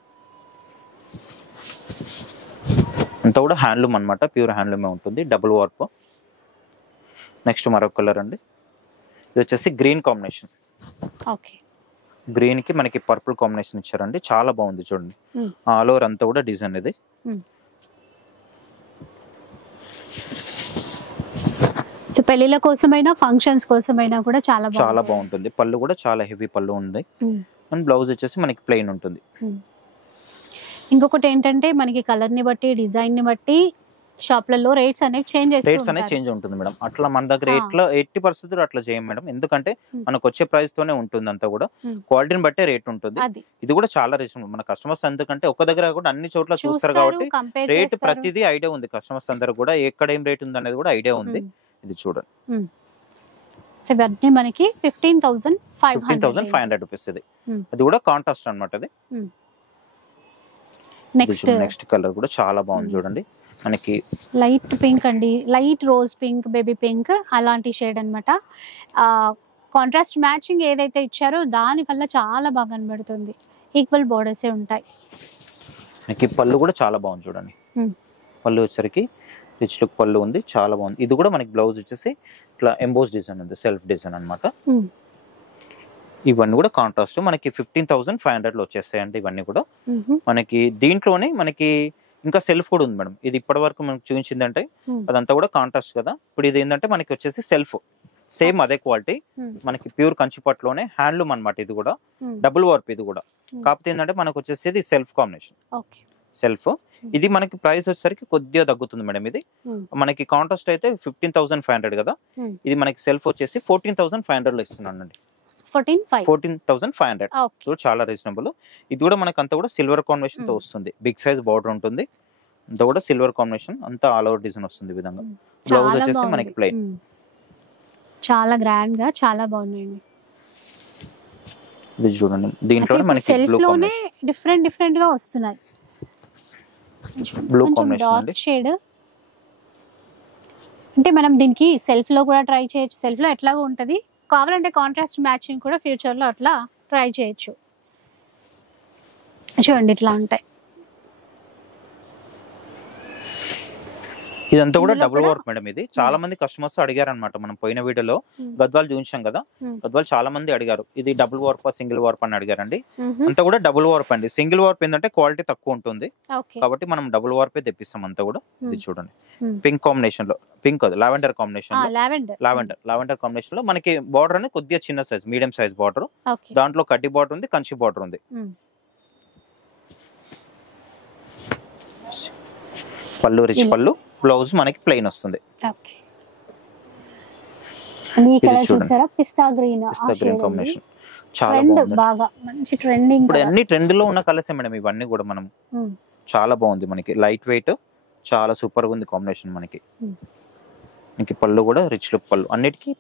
అంతా కూడా హ్యాండ్లూమ్ అనమాట, ప్యూర్ హ్యాండ్లూమే ఉంటుంది, డబుల్ వార్ప్. నెక్స్ట్ మరొక కలర్ అండి, ఇది వచ్చేసి గ్రీన్ కాంబినేషన్. ఓకే, గ్రీన్ కి మనకి పర్పుల్ కాంబినేషన్ ఇచ్చారండి, చాలా బాగుంది చూడండి. ఆల్ ఓవర్ అంతా కూడా డిజైన్ ఇది. సో పెళ్లిల కోసమైనా ఫంక్షన్స్ కోసమైనా కూడా చాలా బాగుంటుంది. పళ్ళు కూడా చాలా హెవీ పళ్ళు ఉంది. అండ్ బ్లౌజ్ వచ్చేసి మనకి ప్లెయిన్ ఉంటుంది. ఇంకొకటి ఏంటంటే మనకి కలర్ ని బట్టి, డిజైన్ ని బట్టి షాప్లలో రేట్స్ అనేవి చేంజ్ ఉంటుంది మేడం. అట్లా మన దగ్గర 80% అట్లా చేయం మేడం, ఎందుకంటే మనకు వచ్చే ప్రైస్ తోనే ఉంటుంది. అంతా కూడా క్వాలిటీని బట్టే రేట్ ఉంటుంది. ఇది కూడా చాలా రీజనబుల్. మన కస్టమర్స్ ఎందుకంటే ఒక దగ్గర కూడా అన్ని చోట్ల చూస్తారు కాబట్టి రేట్ ప్రతిదీ ఐడియా ఉంది కస్టమర్స్ అందరూ కూడా, ఎక్కడ ఏం రేట్ ఉంది అనేది కూడా ఐడియా ఉంది. ఇది చూడండి, ఇవన్నీ మనకి 15,500 రూపీస్. ఇది అది కూడా కాంట్రాస్ట్ అన్నమాట. అది నెక్స్ట్ కలర్ కూడా చాలా బాగుంది చూడండి, మనకి లైట్ పింక్ అండి, light rose pink, baby pink అలాంటి షేడ్ అన్నమాట. కాంట్రాస్ట్ మ్యాచింగ్ ఏదైతే ఇచ్చారో దాని వల్ల చాలా బాగా కనబడుతుంది. ఈక్వల్ బోర్డర్స్ ఉంటాయి. మనకి పళ్ళు కూడా చాలా బాగుంది చూడండి, పళ్ళు వచ్చరికి రిచ్ లుక్ పళ్ళు ఉంది, చాలా బాగుంది. ఇది కూడా మనకి బ్లౌజ్ వచ్చేసి ఇట్లా ఎంబోస్ డిజైన్ ఉంది, సెల్ఫ్ డిజైన్ అన్నమాట. ఇవన్నీ కూడా కాంట్రాస్ట్ మనకి 15,500 లో వచ్చేస్తాయండి. ఇవన్నీ కూడా మనకి దీంట్లోనే మనకి ఇంకా సెల్ఫ్ కూడా ఉంది మేడం. ఇది ఇప్పటి వరకు మనకు చూపించిందంటే అదంతా కూడా కాంట్రాస్ట్ కదా. ఇప్పుడు ఇది ఏంటంటే మనకి వచ్చేసి సెల్ఫ్, సేమ్ అదే క్వాలిటీ, మనకి ప్యూర్ కంచిపట్లోనే హ్యాండ్లూమ్ అన్నమాట. ఇది కూడా డబుల్ వార్ప్. ఇది కూడా కాకపోతే ఏంటంటే మనకు వచ్చేసి సెల్ఫ్ కాంబినేషన్, సెల్ఫ్. ఇది మనకి ప్రైస్ వచ్చేసరికి కొద్దిగా తగ్గుతుంది మేడం. ఇది మనకి కాంట్రాస్ట్ అయితే 15,500 కదా, ఇది మనకి సెల్ఫ్ వచ్చేసి 14,500 లో ఇస్తున్నాను అండి. 14,500 చాలా రీజనబుల్. ఇది కూడా మనకి అంతా కూడా సిల్వర్ కాంబినేషన్ తో వస్తుంది, బిగ్ సైజ్ బార్డర్ ఉంటుంది, అంతా కూడా సిల్వర్ కాంబినేషన్, అంతా ఆల్ ఓవర్ డిజైన్ వస్తుంది ఈ విధంగా. బ్లౌజ్ వచ్చేసి మనకి ప్లెయిన్. చాలా గ్రాండ్ గా చాలా బాగున్నాయండి. ఇది చూడండి, దీంట్లో మనకి బ్లూ కాంబినేషన్ డిఫరెంట్ గా వస్తున్నాయి. బ్లూ కాంబినేషన్ అండి, షేడ్ అంటే మనం దీనికి సెల్ఫ్ లో కూడా ట్రై చేయొచ్చు. సెల్ఫ్ లో ఎట్లాగో ఉంటది, కావాలంటే కాంట్రాస్ట్ మ్యాచింగ్ కూడా ఫ్యూచర్ లో అట్లా ట్రై చేయొచ్చు. చూడండి ఇట్లా ఉంటాయి. ఇదంతా కూడా డబుల్ వర్క్ మేడం. ఇది చాలా మంది కస్టమర్స్ అడిగారు అనమాట. మనం పోయిన వీడియోలో గద్వాల్ చూపించాం కదా, గద్వాల్ చాలా మంది అడిగారు ఇది డబుల్ వార్ప్ సింగిల్ వార్ప్ అని అడిగారండి. అంతా కూడా డబుల్ వార్ప్ అండి. సింగిల్ వార్ప్ ఏంటంటే క్వాలిటీ తక్కువ ఉంటుంది కాబట్టి మనం డబుల్ వార్పే తెప్పిస్తాం అంతా కూడా. ఇది చూడండి పింక్ కాంబినేషన్ లో, పింక్ అది లావెండర్ కాంబినేషన్ లో, లావెండర్ కాంబినేషన్ లో మనకి బార్డర్ అనేది కొద్దిగా చిన్న సైజ్, మీడియం సైజ్ బార్డర్. దాంట్లో కడ్డీ బార్డర్ ఉంది, కంచి బార్డర్ ఉంది. పళ్ళు రిచ్ పళ్ళు, బ్లౌజ్ మనకి ప్లెయిన్ వస్తుంది. పిస్తా గ్రీన్ కాంబినేషన్ చాలా బాగుంది. ఇప్పుడు అన్ని ట్రెండ్ లో ఉన్న కలర్స్ మేడం ఇవన్నీ కూడా. మనం చాలా బాగుంది, మనకి లైట్ వెయిట్, చాలా సూపర్ గా ఉంది కాంబినేషన్. మనకి పళ్ళు కూడా రిచ్ లుక్ పళ్ళు, అన్నిటికీ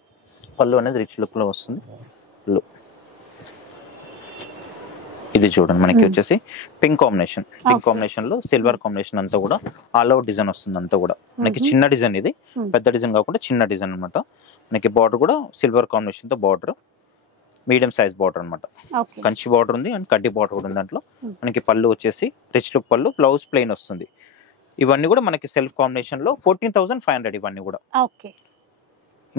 పళ్ళు అనేది రిచ్ లుక్ లో వస్తుంది. పళ్ళు ఇది చూడండి, మనకి వచ్చేసి పింక్ కాంబినేషన్, పింక్ కాంబినేషన్ లో సిల్వర్ కాంబినేషన్ అంతా కూడా ఆల్ అవుట్ డిజైన్ వస్తుంది. అంతా కూడా మనకి చిన్న డిజైన్, ఇది పెద్ద డిజైన్ కాకుండా చిన్న డిజైన్ అనమాట. మనకి బార్డర్ కూడా సిల్వర్ కాంబినేషన్ తో బార్డర్, మీడియం సైజ్ బార్డర్ అనమాట. కంచి బార్డర్ ఉంది అండ్ కడ్డీ బార్డర్ కూడా ఉంది దాంట్లో. మనకి పళ్ళు వచ్చేసి రిచ్ లుక్ పళ్ళు, బ్లౌజ్ ప్లెయిన్ వస్తుంది. ఇవన్నీ కూడా మనకి సెల్ఫ్ కాంబినేషన్ లో 14,500 ఇవన్నీ కూడా. ఓకే.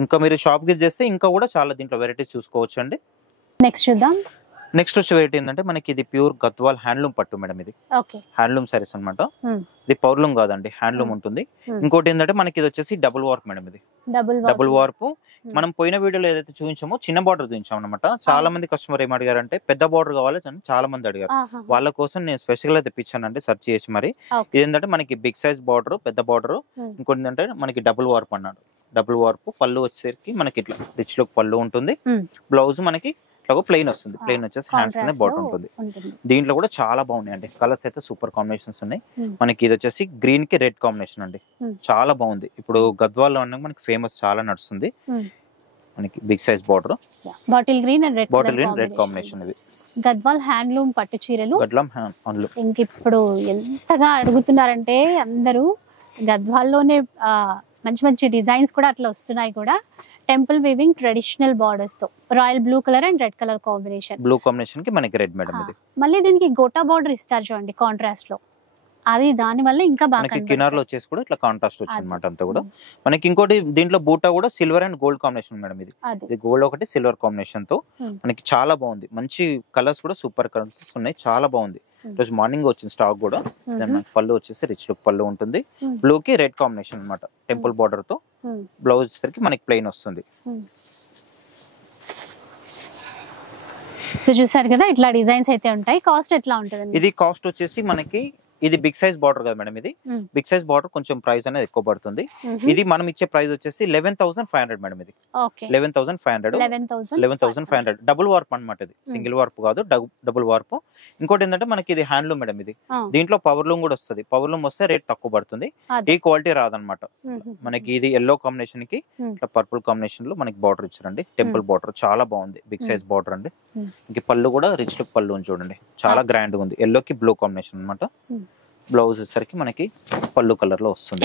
ఇంకా మీరు షాప్ కి చేస్తే ఇంకా కూడా చాలా దీంట్లో వెరైటీస్ చూసుకోవచ్చు అండి. నెక్స్ట్ చూద్దాం. నెక్స్ట్ వచ్చే వెరైటీ ఏంటంటే మనకి ఇది ప్యూర్ గద్వాల్ హ్యాండ్లూమ్ పట్టు మేడం. ఇది హ్యాండ్లూమ్ సారీస్ అనమాట. ఇది పౌర్లూమ్ కాదండి, హ్యాండ్లూమ్ ఉంటుంది. ఇంకోటి ఏంటంటే మనకి ఇది వచ్చేసి డబుల్ వార్ప్ మేడం. ఇది డబుల్ వార్ప్. మనం పోయిన వీడియోలో ఏదైతే చూపించామో చిన్న బార్డర్ చూపించాం అనమాట. చాలా మంది కస్టమర్ ఏం అడిగారంటే పెద్ద బార్డర్ కావాలి చాలా మంది అడిగారు. వాళ్ళ కోసం నేను స్పెషల్ గా తెప్పించానండి సెర్చ్ చేసి. మరి ఇది ఏంటంటే మనకి బిగ్ సైజ్ బార్డర్, పెద్ద బార్డర్. ఇంకోటి ఏంటంటే మనకి డబుల్ వార్ప్ అన్నాడు. Double warp. పళ్ళు వచ్చేసరికి మనకి ఇట్లా రిచ్ లుక్ పళ్ళు ఉంటుంది. బ్లౌజ్ మనకి ప్లెయిన్ వస్తుంది. ప్లెయిన్ వచ్చేసి హ్యాండ్స్ కింద బార్డర్ ఉంటుంది. దీంట్లో కూడా చాలా బాగున్నాయండి కలర్స్ అయితే, సూపర్ కాంబినేషన్స్ ఉన్నాయి. మనకి ఇది వచ్చేసి గ్రీన్ కి రెడ్ కాంబినేషన్ అండి, చాలా బాగుంది. ఇప్పుడు గద్వాల్ లో మనకి ఫేమస్ చాలా నడుస్తుంది. మనకి big size border, bottle green and red combination. ఇది గద్వాల్ హ్యాండ్లూమ్ పట్టు చీరలు. గద్వాల్ హ్యాండ్లూమ్. ఇంక ఇప్పుడు ఎంతగా అడుగుతున్నారంటే అందరూ గద్వాల్లోనే మంచి మంచి డిజైన్స్ కూడా అట్లా వస్తున్నాయి కూడా. టెంపుల్ వీవింగ్ ట్రెడిషనల్ బార్డర్స్ తో royal blue colour and red colour combination. Blue combination కి మనకి రెడ్ మేడం. ఇది మళ్ళీ దీనికి గోటా బార్డర్ ఇస్తారు చూడండి కాంట్రాస్ట్ లో. అది దాని వల్ల ఇంకా బాగా కినార్ లో వచ్చేసి కూడా ఇట్లా కాంట్రాస్ట్ వచ్చింది అనమాట అంతా కూడా. మనకి ఇంకోటి దీంట్లో బూటా కూడా silver and gold combination madam. ఇది గోల్డ్ ఒకటి సిల్వర్ కాంబినేషన్ తో మనకి చాలా బాగుంది. మంచి కలర్స్ కూడా సూపర్ కలర్స్ ఉన్నాయి, చాలా బాగుంది. రోజు మార్నింగ్ వచ్చిన స్టాక్ కూడా. పళ్ళు వచ్చేసి రిచ్ లుక్ పళ్ళు ఉంటుంది. బ్లూ కి రెడ్ కాంబినేషన్ అనమాట, టెంపుల్ బార్డర్ తో. బ్లౌజ్ వచ్చేసరికి మనకి ప్లెయిన్ వస్తుంది. సో చూసారు కదా, ఇట్లా డిజైన్స్ అయితే ఉంటాయి. కాస్ట్ ఎట్లా ఉంటుంది? ఇది కాస్ట్ వచ్చేసి మనకి ఇది బిగ్ సైజ్ బార్డర్ కదా మేడం. ఇది బిగ్ సైజ్ బార్డర్ కొంచెం ప్రైస్ అనేది ఎక్కువ పడుతుంది. ఇది మనం ఇచ్చే ప్రైస్ వచ్చేసి 11,500 మేడం. ఇది 11,500 డబుల్ వార్ప్ అనమాట. ఇది సింగిల్ వార్ప్ కాదు, డబుల్ వార్ప్. ఇంకోటి ఏంటంటే మనకి ఇది హ్యాండ్లూమ్ మేడం. ఇది దీంట్లో పవర్ లూమ్ కూడా వస్తుంది. పవర్ లూమ్ వస్తే రేట్ తక్కువ పడుతుంది, ఈ క్వాలిటీ రాదనమాట. మనకి ఇది ఎల్లో కాంబినేషన్ కి పర్పుల్ కాంబినేషన్ లో మనకి బార్డర్ ఇచ్చారండి. టెంపుల్ బార్డర్ చాలా బాగుంది, బిగ్ సైజ్ బార్డర్ అండి. ఇంక పళ్ళు కూడా రిచ్ లుక్ పళ్ళు ఉంది చూడండి, చాలా గ్రాండ్ గా ఉంది. ఎల్లో కి బ్లూ కాంబినేషన్ అనమాట. బ్లౌజ్ వచ్చేసరికి మనకి పళ్ళు కలర్ లో వస్తుంది.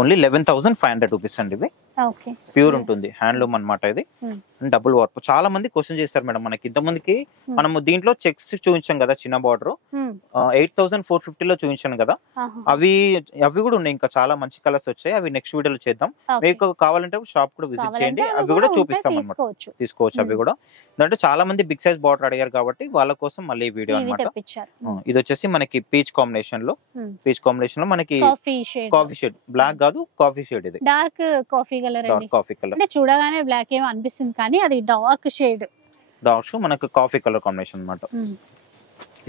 ఓన్లీ 11,500 రూపీస్ అండి. ఇవి ప్యూర్ ఉంటుంది, హ్యాండ్లూమ్ అనమాట. ఇది డబుల్ వార్ప్. చాలా మంది క్వశ్చన్ చేశారు మేడం మనకి. ఇంతమందికి మనము దీంట్లో చెక్స్ చూపించాం కదా, చిన్న బార్డర్ 8,450 లో చూపించాను కదా. అవి కూడా ఉన్నాయి, ఇంకా చాలా మంచి కలర్స్ వచ్చాయి. అవి నెక్స్ట్ వీడియోలో చేద్దాం. మీకు కావాలంటే షాప్ కూడా విజిట్ చేయండి, అవి కూడా చూపిస్తాం అనమాట. తీసుకోవచ్చు అవి కూడా. ఎందుకంటే చాలా మంది బిగ్ సైజ్ బార్డర్ అడిగారు కాబట్టి వాళ్ళ కోసం మళ్ళీ వీడియో అనమాట. ఇది వచ్చేసి మనకి పీచ్ కాంబినేషన్ లో మనకి కాఫీ షేడ్, బ్లాక్ కాదు కాఫీ షేడ్. ఇది dark coffee colour. Coffee colour అంటే చూడగానే బ్లాక్ ఏమో అనిపిస్తుంది కానీ అది డార్క్ షేడ్. మనకు కాఫీ కలర్ కాంబినేషన్ అన్నమాట.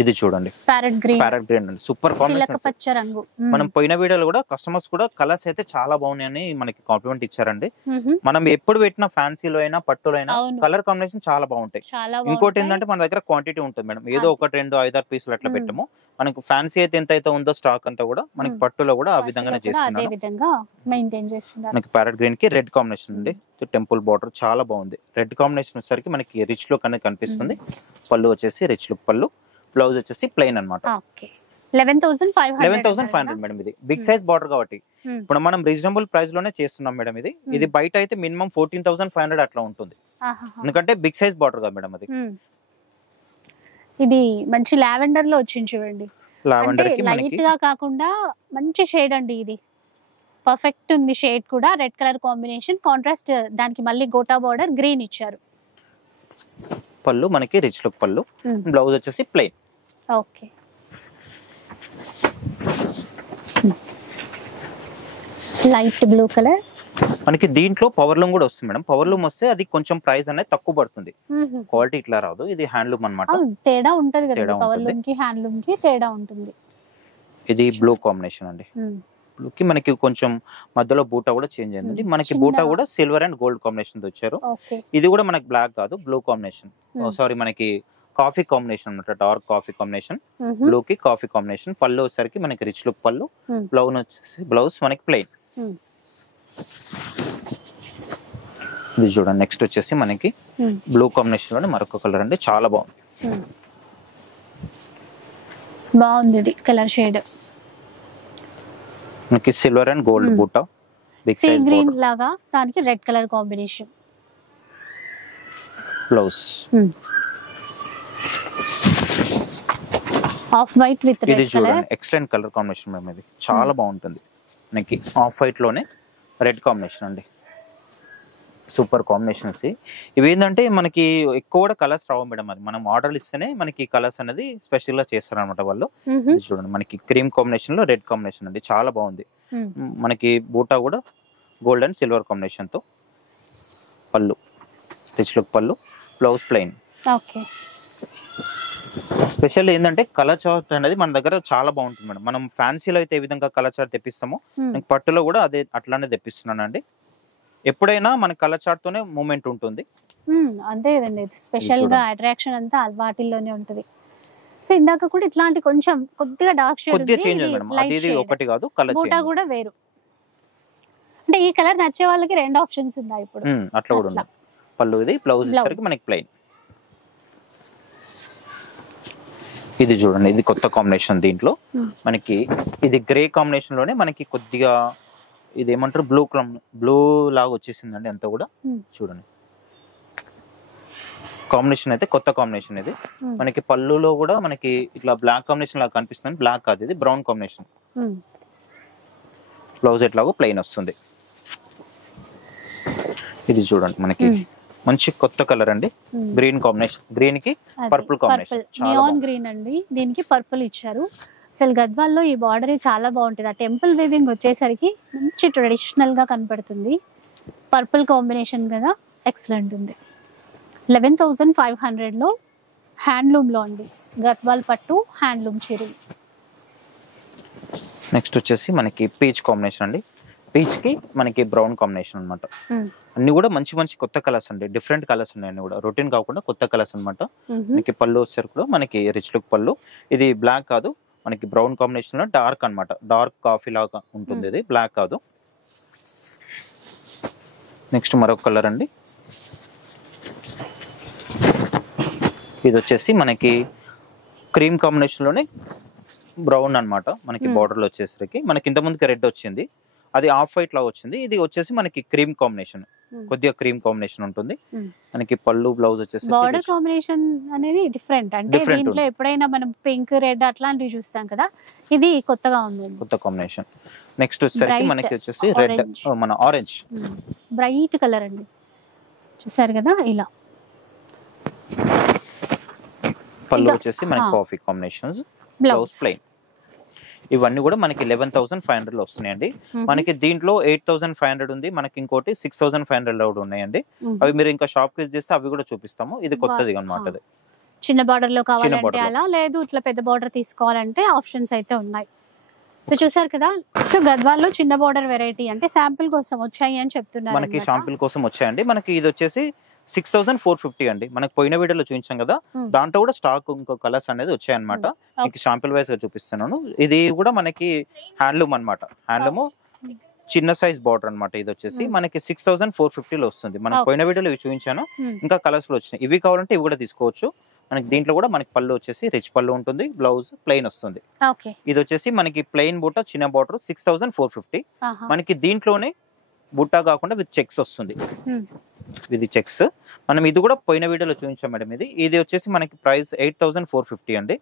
ఇది చూడండి, ప్యారెట్ గ్రీన్ అండి, సూపర్ కాంబినేషన్. పచ్చ రంగు. మనం పోయిన వీడియోలో కూడా కస్టమర్స్ కూడా కలర్స్ అయితే చాలా బాగున్నాయని మనకి కాంప్లిమెంట్ ఇచ్చారండి. మనం ఎప్పుడు పెట్టిన ఫ్యాన్సీలో అయినా పట్టులో అయినా కలర్ కాంబినేషన్ చాలా బాగుంటాయి. ఇంకోటి ఏంటంటే మన దగ్గర క్వాంటిటీ ఉంటుంది మేడం. ఏదో 1, 2, 5, 6 పీసులు అట్లా పెట్టము. మనకు ఫ్యాన్సీ అయితే ఎంత అయితే ఉందో స్టాక్ అంతా కూడా మనకి పట్టులో కూడా ఆ విధంగానే చేస్తున్నాం. మనకి ప్యారెట్ గ్రీన్ కి రెడ్ కాంబినేషన్ అండి. టెంపుల్ బార్డర్ చాలా బాగుంది. రెడ్ కాంబినేషన్ వచ్చేసరికి మనకి రిచ్ లుక్ అనేది కనిపిస్తుంది. పళ్ళు వచ్చేసి రిచ్ లుక్ పళ్ళు. బ్లౌజ్ వచ్చేసి ప్లెయిన్ అనమాట. 11,500 మేడం. ఇది బిగ్ సైజ్ బార్డర్ కాబట్టి ఇప్పుడు మనం రీజనబుల్ ప్రైస్ లోనే చేస్తున్నాం మేడం. ఇది బయట అయితే మినిమం 14,500 అట్లా ఉంటుంది, ఎందుకంటే బిగ్ సైజ్ బార్డర్ కదా మేడం. అది ఇది మంచి లావెండర్ లో వచ్చింది చూడండి. లావెండర్ కి లైట్ గా కాకుండా మంచి షేడ్ అండి. ఇది పర్ఫెక్ట్ ఉంది షేడ్ కూడా. రెడ్ కలర్ కాంబినేషన్, కాంట్రాస్ట్ దానికి మళ్ళీ గోటా బార్డర్ గ్రీన్ ఇచ్చారు. పళ్ళు మనకి రిచ్ లుక్ పళ్ళు. బ్లౌజ్ వచ్చేసి plain. Okay. Light blue colour. మనకి దీంట్లో పవర్ లూమ్ కూడా వస్తుంది మేడం. పవర్ లూమ్ వస్తే అది కొంచెం ప్రైస్ అనేది తక్కువ పడుతుంది, క్వాలిటీ ఇట్లా రాదు. ఇది హ్యాండ్లూమ్ అన్నమాట. తేడా ఉంటది కదా, పవర్ లూమ్ కి హ్యాండ్లూమ్ కి తేడా ఉంటుంది. ఇది బ్లూ కాంబినేషన్ అండి. బ్లూ కి మనకి కొంచెం మధ్యలో బూటా కూడా చేంజ్ అయింది. మనకి బూటా కూడా సిల్వర్ అండ్ గోల్డ్ కాంబినేషన్ తో వచ్చారు. ఇది కూడా మనకి బ్లాక్ కాదు, బ్లూ కాంబినేషన్. సారీ, మనకి కాఫీ కాంబినేషన్ అన్నమాట. డార్క్ కాఫీ కాంబినేషన్, బ్లూ కి కాఫీ కాంబినేషన్. పళ్ళు వచ్చేసరికి మనకి రిచ్ లుక్ పళ్ళు. బ్లౌజ్ మనకి ప్లెయిన్. ఇది చూడండి. నెక్స్ట్ వచ్చేసి మనకి బ్లూ కాంబినేషన్ లోనే మరొక కలర్ అండి, చాలా బాగుంది. బాగుంది కలర్ షేడ్. మనకి సిల్వర్ అండ్ గోల్డ్ బూటా, బిగ్ సైజ్ గ్రీన్ లాగా, దానికి red colour combination. Blouse off white with ఇది రెడ్ కలర్. చూడండి ఎక్సలెంట్ కలర్ కాంబినేషన్ మేడం, ఇది చాలా బాగుంటుంది మనకి. ఆఫ్ వైట్ లోనే రెడ్ కాంబినేషన్ అండి, సూపర్ కాంబినేషన్స్. ఇవి ఏంటంటే మనకి ఎక్కువ కూడా కలర్స్ రావు మేడం, అది మనం ఆర్డర్లు ఇస్తేనే మనకి కలర్స్ అనేది స్పెషల్ గా చేస్తారు అనమాట వాళ్ళు. ఇది చూడండి మనకి క్రీమ్ కాంబినేషన్ లో రెడ్ కాంబినేషన్ అండి, చాలా బాగుంది. మనకి బూటా కూడా గోల్డ్ అండ్ సిల్వర్ కాంబినేషన్ తో, పళ్ళు రిచ్ లుక్ పళ్ళు, బ్లౌజ్ ప్లెయిన్. ఓకే. స్పెషల్ ఏంటంటే కలర్ చార్ట్ అనేది మన దగ్గర చాలా బాగుంటుంది మేడం. మనం ఫ్యాన్సీలో అయితే ఏ విధంగా కలర్ చార్ట్ తెప్పిస్తామో పట్టులో కూడా అదే అట్లానే తెప్పిస్తున్నానండి. ఎప్పుడైనా మన కలర్ చార్ట్ తోనే మూమెంట్ ఉంటుంది. అంతే కదండి, స్పెషల్ గా అట్రాక్షన్ అంతా వాటిల్లోనే ఉంటుంది. సో ఇందాక కూడా ఇట్లాంటి కొంచెం కొద్దిగా డార్క్ షేడ్ కొద్దిగా చేంజ్ మేడం, అది ఒకటి కాదు కలర్ బూటా కూడా వేరు. అంటే ఈ కలర్ నచ్చే వాళ్ళకి రెండు ఆప్షన్స్ ఉన్నాయి ఇప్పుడు. అట్లా కూడా ఉంది. పళ్ళు ఇది, బ్లౌజ్ సరికి మనకి ప్లెయిన్. ఇది చూడండి, ఇది కొత్త కాంబినేషన్. దీంట్లో మనకి ఇది గ్రే కాంబినేషన్ లోనే మనకి కొద్దిగా ఇది ఏమంటారు బ్లూ లాగా వచ్చేసిందండి అంతా కూడా. చూడండి కాంబినేషన్ అయితే కొత్త కాంబినేషన్ ఇది. మనకి పళ్ళులో కూడా మనకి ఇట్లా బ్లాక్ కాంబినేషన్ లాగా కనిపిస్తుంది, బ్లాక్ కాదు ఇది బ్రౌన్ కాంబినేషన్. బ్లౌజ్ ఎట్లాగో ప్లెయిన్ వస్తుంది. ఇది చూడండి మనకి మంచి కొత్త కలర్ అండి, గ్రీన్ కాంబినేషన్, గ్రీన్ కి పర్పుల్ కాంబినేషన్, నియాన్ గ్రీన్ అండి, దీనికి పర్పుల్ ఇచ్చారు. అసలు గద్వాల్లో ఈ బార్డర్ చాలా బాగుంటుంది. ఆ టెంపుల్ వీవింగ్ వచ్చేసరికి మంచి ట్రెడిషనల్ గా కనపడుతుంది. పర్పుల్ కాంబినేషన్ కదా, ఎక్సలెంట్ ఉంది. 11,500 లో హ్యాండ్లూమ్ లో అండి, గద్వాల్ పట్టు హ్యాండ్లూమ్ చీరలు. నెక్స్ట్ వచ్చేసి మనకి పీచ్ కాంబినేషన్ అండి, పీచ్ కి మనకి బ్రౌన్ కాంబినేషన్ అనమాట. అన్ని కూడా మంచి మంచి కొత్త కలర్స్ అండి, డిఫరెంట్ కలర్స్ ఉన్నాయి అన్ని కూడా, రొటీన్ కాకుండా కొత్త కలర్స్ అనమాట. మనకి పళ్ళు వచ్చేసరికి కూడా మనకి రిచ్ లుక్ పళ్ళు. ఇది బ్లాక్ కాదు, మనకి బ్రౌన్ కాంబినేషన్ లో డార్క్ అనమాట, డార్క్ కాఫీ లాగా ఉంటుంది, ఇది బ్లాక్ కాదు. నెక్స్ట్ మరొక కలర్ అండి, ఇది వచ్చేసి మనకి క్రీమ్ కాంబినేషన్ లోనే బ్రౌన్ అనమాట. మనకి బార్డర్ లో వచ్చేసరికి మనకి ఇంత ముందుకి రెడ్ వచ్చింది, అది ఆఫ్ వైట్ లా వచ్చింది. ఇది వచ్చేసి మనకి క్రీమ్ కాంబినేషన్, కొద్దిగా క్రీమ్ కాంబినేషన్ ఉంటుంది. మనకి పళ్ళు బ్లౌజ్ వచ్చేసి బార్డర్ కాంబినేషన్ అనేది డిఫరెంట్. అంటే దీంట్లో ఎప్పుడైనా మనం పింక్ రెడ్ అట్లాంటివి చూస్తాం కదా, ఇది కొత్తగా ఉంది, కొత్త కాంబినేషన్. నెక్స్ట్ వచ్చేసరికి మనకి వచ్చేసి రెడ్, మన ఆరెంజ్ బ్రైట్ కలర్ అండి, చూసారు కదా ఇలా. పళ్ళు వచ్చేసి మనకి కాఫీ కాంబినేషన్స్, బ్లౌజ్ ప్లెయిన్. ఇవన్నీ కూడా మనకి 11,500 లో వస్తున్నాయండి. మనకి దీంట్లో 8,500 ఉంది, మనకి ఇంకోటి 6,500 కూడా ఉన్నాయండి. అవి మీరు ఇంకా షాప్ కి చేస్తే అవి కూడా చూపిస్తాము. ఇది కొత్తది అన్నమాట. చిన్న బార్డర్ లో కావాలంటే అలా, లేదు ఇట్లా పెద్ద బార్డర్ తీసుకోవాలంటే ఆప్షన్స్ అయితే ఉన్నాయి. సో చూసారు కదా, సో గద్వాల్లో చిన్న బార్డర్ వెరైటీ అంటే శాంపిల్ కోసం వచ్చాయి అని చెప్తున్నారు. మనకి శాంపిల్ కోసం వచ్చాయండి. మనకి ఇది వచ్చేసి 6,450 అండి. మనకి పోయిన వీడియోలో చూపించాం కదా, దాంట్లో కూడా స్టాక్ ఇంకో కలర్స్ అనేది వచ్చాయన్నమాట. మీకు శాంపిల్ వైజ్ గా చూపిస్తున్నాను. ఇది కూడా మనకి హ్యాండ్లూమ్ అన్నమాట, హ్యాండ్లూమ్ చిన్న సైజ్ బార్డర్ అన్నమాట. ఇది వచ్చేసి మనకి 6,450 లో వస్తుంది. మనం పోయిన వీడియోలో ఇవి చూపించాను, ఇంకా కలర్స్ లో వచ్చినాయి. ఇవి కావాలంటే ఇవి కూడా తీసుకోవచ్చు. మనకి దీంట్లో కూడా మనకి పళ్ళు వచ్చేసి రిచ్ పళ్ళు ఉంటుంది, బ్లౌజ్ ప్లెయిన్ వస్తుంది. ఇది వచ్చేసి మనకి ప్లెయిన్ బూటా చిన్న బార్డర్ 6,450. మనకి దీంట్లోనే బుట్టా కాకుండా విత్ చెక్స్ వస్తుంది, ఇది చెక్స్. మనం ఇది కూడా పోయిన వీడియోలో చూపించాం మేడం. ఇది వచ్చేసి మనకి ప్రైస్ 8,450 అండి.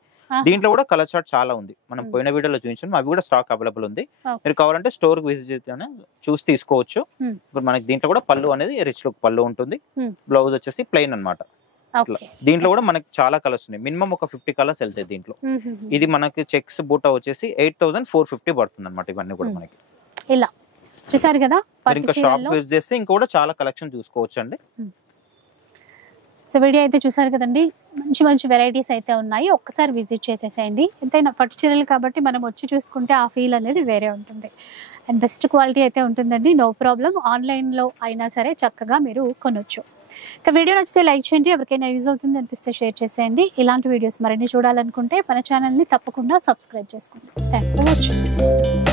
దీంట్లో కూడా కలర్ చార్ట్ చాలా ఉంది, మనం పోయిన వీడియోలో చూపించాం. అవి కూడా స్టాక్ అవైలబుల్ ఉంది. మీరు కావాలంటే స్టోర్ కి విజిట్ చూసి తీసుకోవచ్చు. ఇప్పుడు మనకి దీంట్లో కూడా పళ్ళు అనేది రిచ్ లుక్ పళ్ళు ఉంటుంది, బ్లౌజ్ వచ్చేసి ప్లెయిన్ అన్నమాట. దీంట్లో కూడా మనకి చాలా కలర్స్ ఉన్నాయి, మినిమం ఒక 50 కలర్స్ వెళ్తాయి దీంట్లో. ఇది మనకి చెక్స్ బూటా వచ్చేసి 8,450 పడుతుంది అనమాట. ఇవన్నీ కూడా మనకి ఇలా చూసారు కదా. ఇంకా షాప్ విజిట్ చేస్తే ఇంకా కూడా చాలా కలెక్షన్ చూసుకోవచ్చు అండి. సో వీడియో అయితే చూసారు కదండి, మంచి మంచి వెరైటీస్ అయితే ఉన్నాయి. ఒక్కసారి విజిట్ చేసేసేయండి. ఎంతైనా పట్టు చీరలు కాబట్టి మనం వచ్చి చూసుకుంటే ఆ ఫీల్ అనేది వేరే ఉంటుంది. అండ్ బెస్ట్ క్వాలిటీ అయితే ఉంటుందండి, నో ప్రాబ్లం. ఆన్లైన్లో అయినా సరే చక్కగా మీరు కొనొచ్చు. ఇక వీడియో నచ్చితే లైక్ చేయండి, ఎవరికైనా యూజ్ అవుతుంది అనిపిస్తే షేర్ చేసేయండి. ఇలాంటి వీడియోస్ మరిన్ని చూడాలనుకుంటే మన ఛానల్ని తప్పకుండా సబ్స్క్రైబ్ చేసుకోండి. Thank you for watching.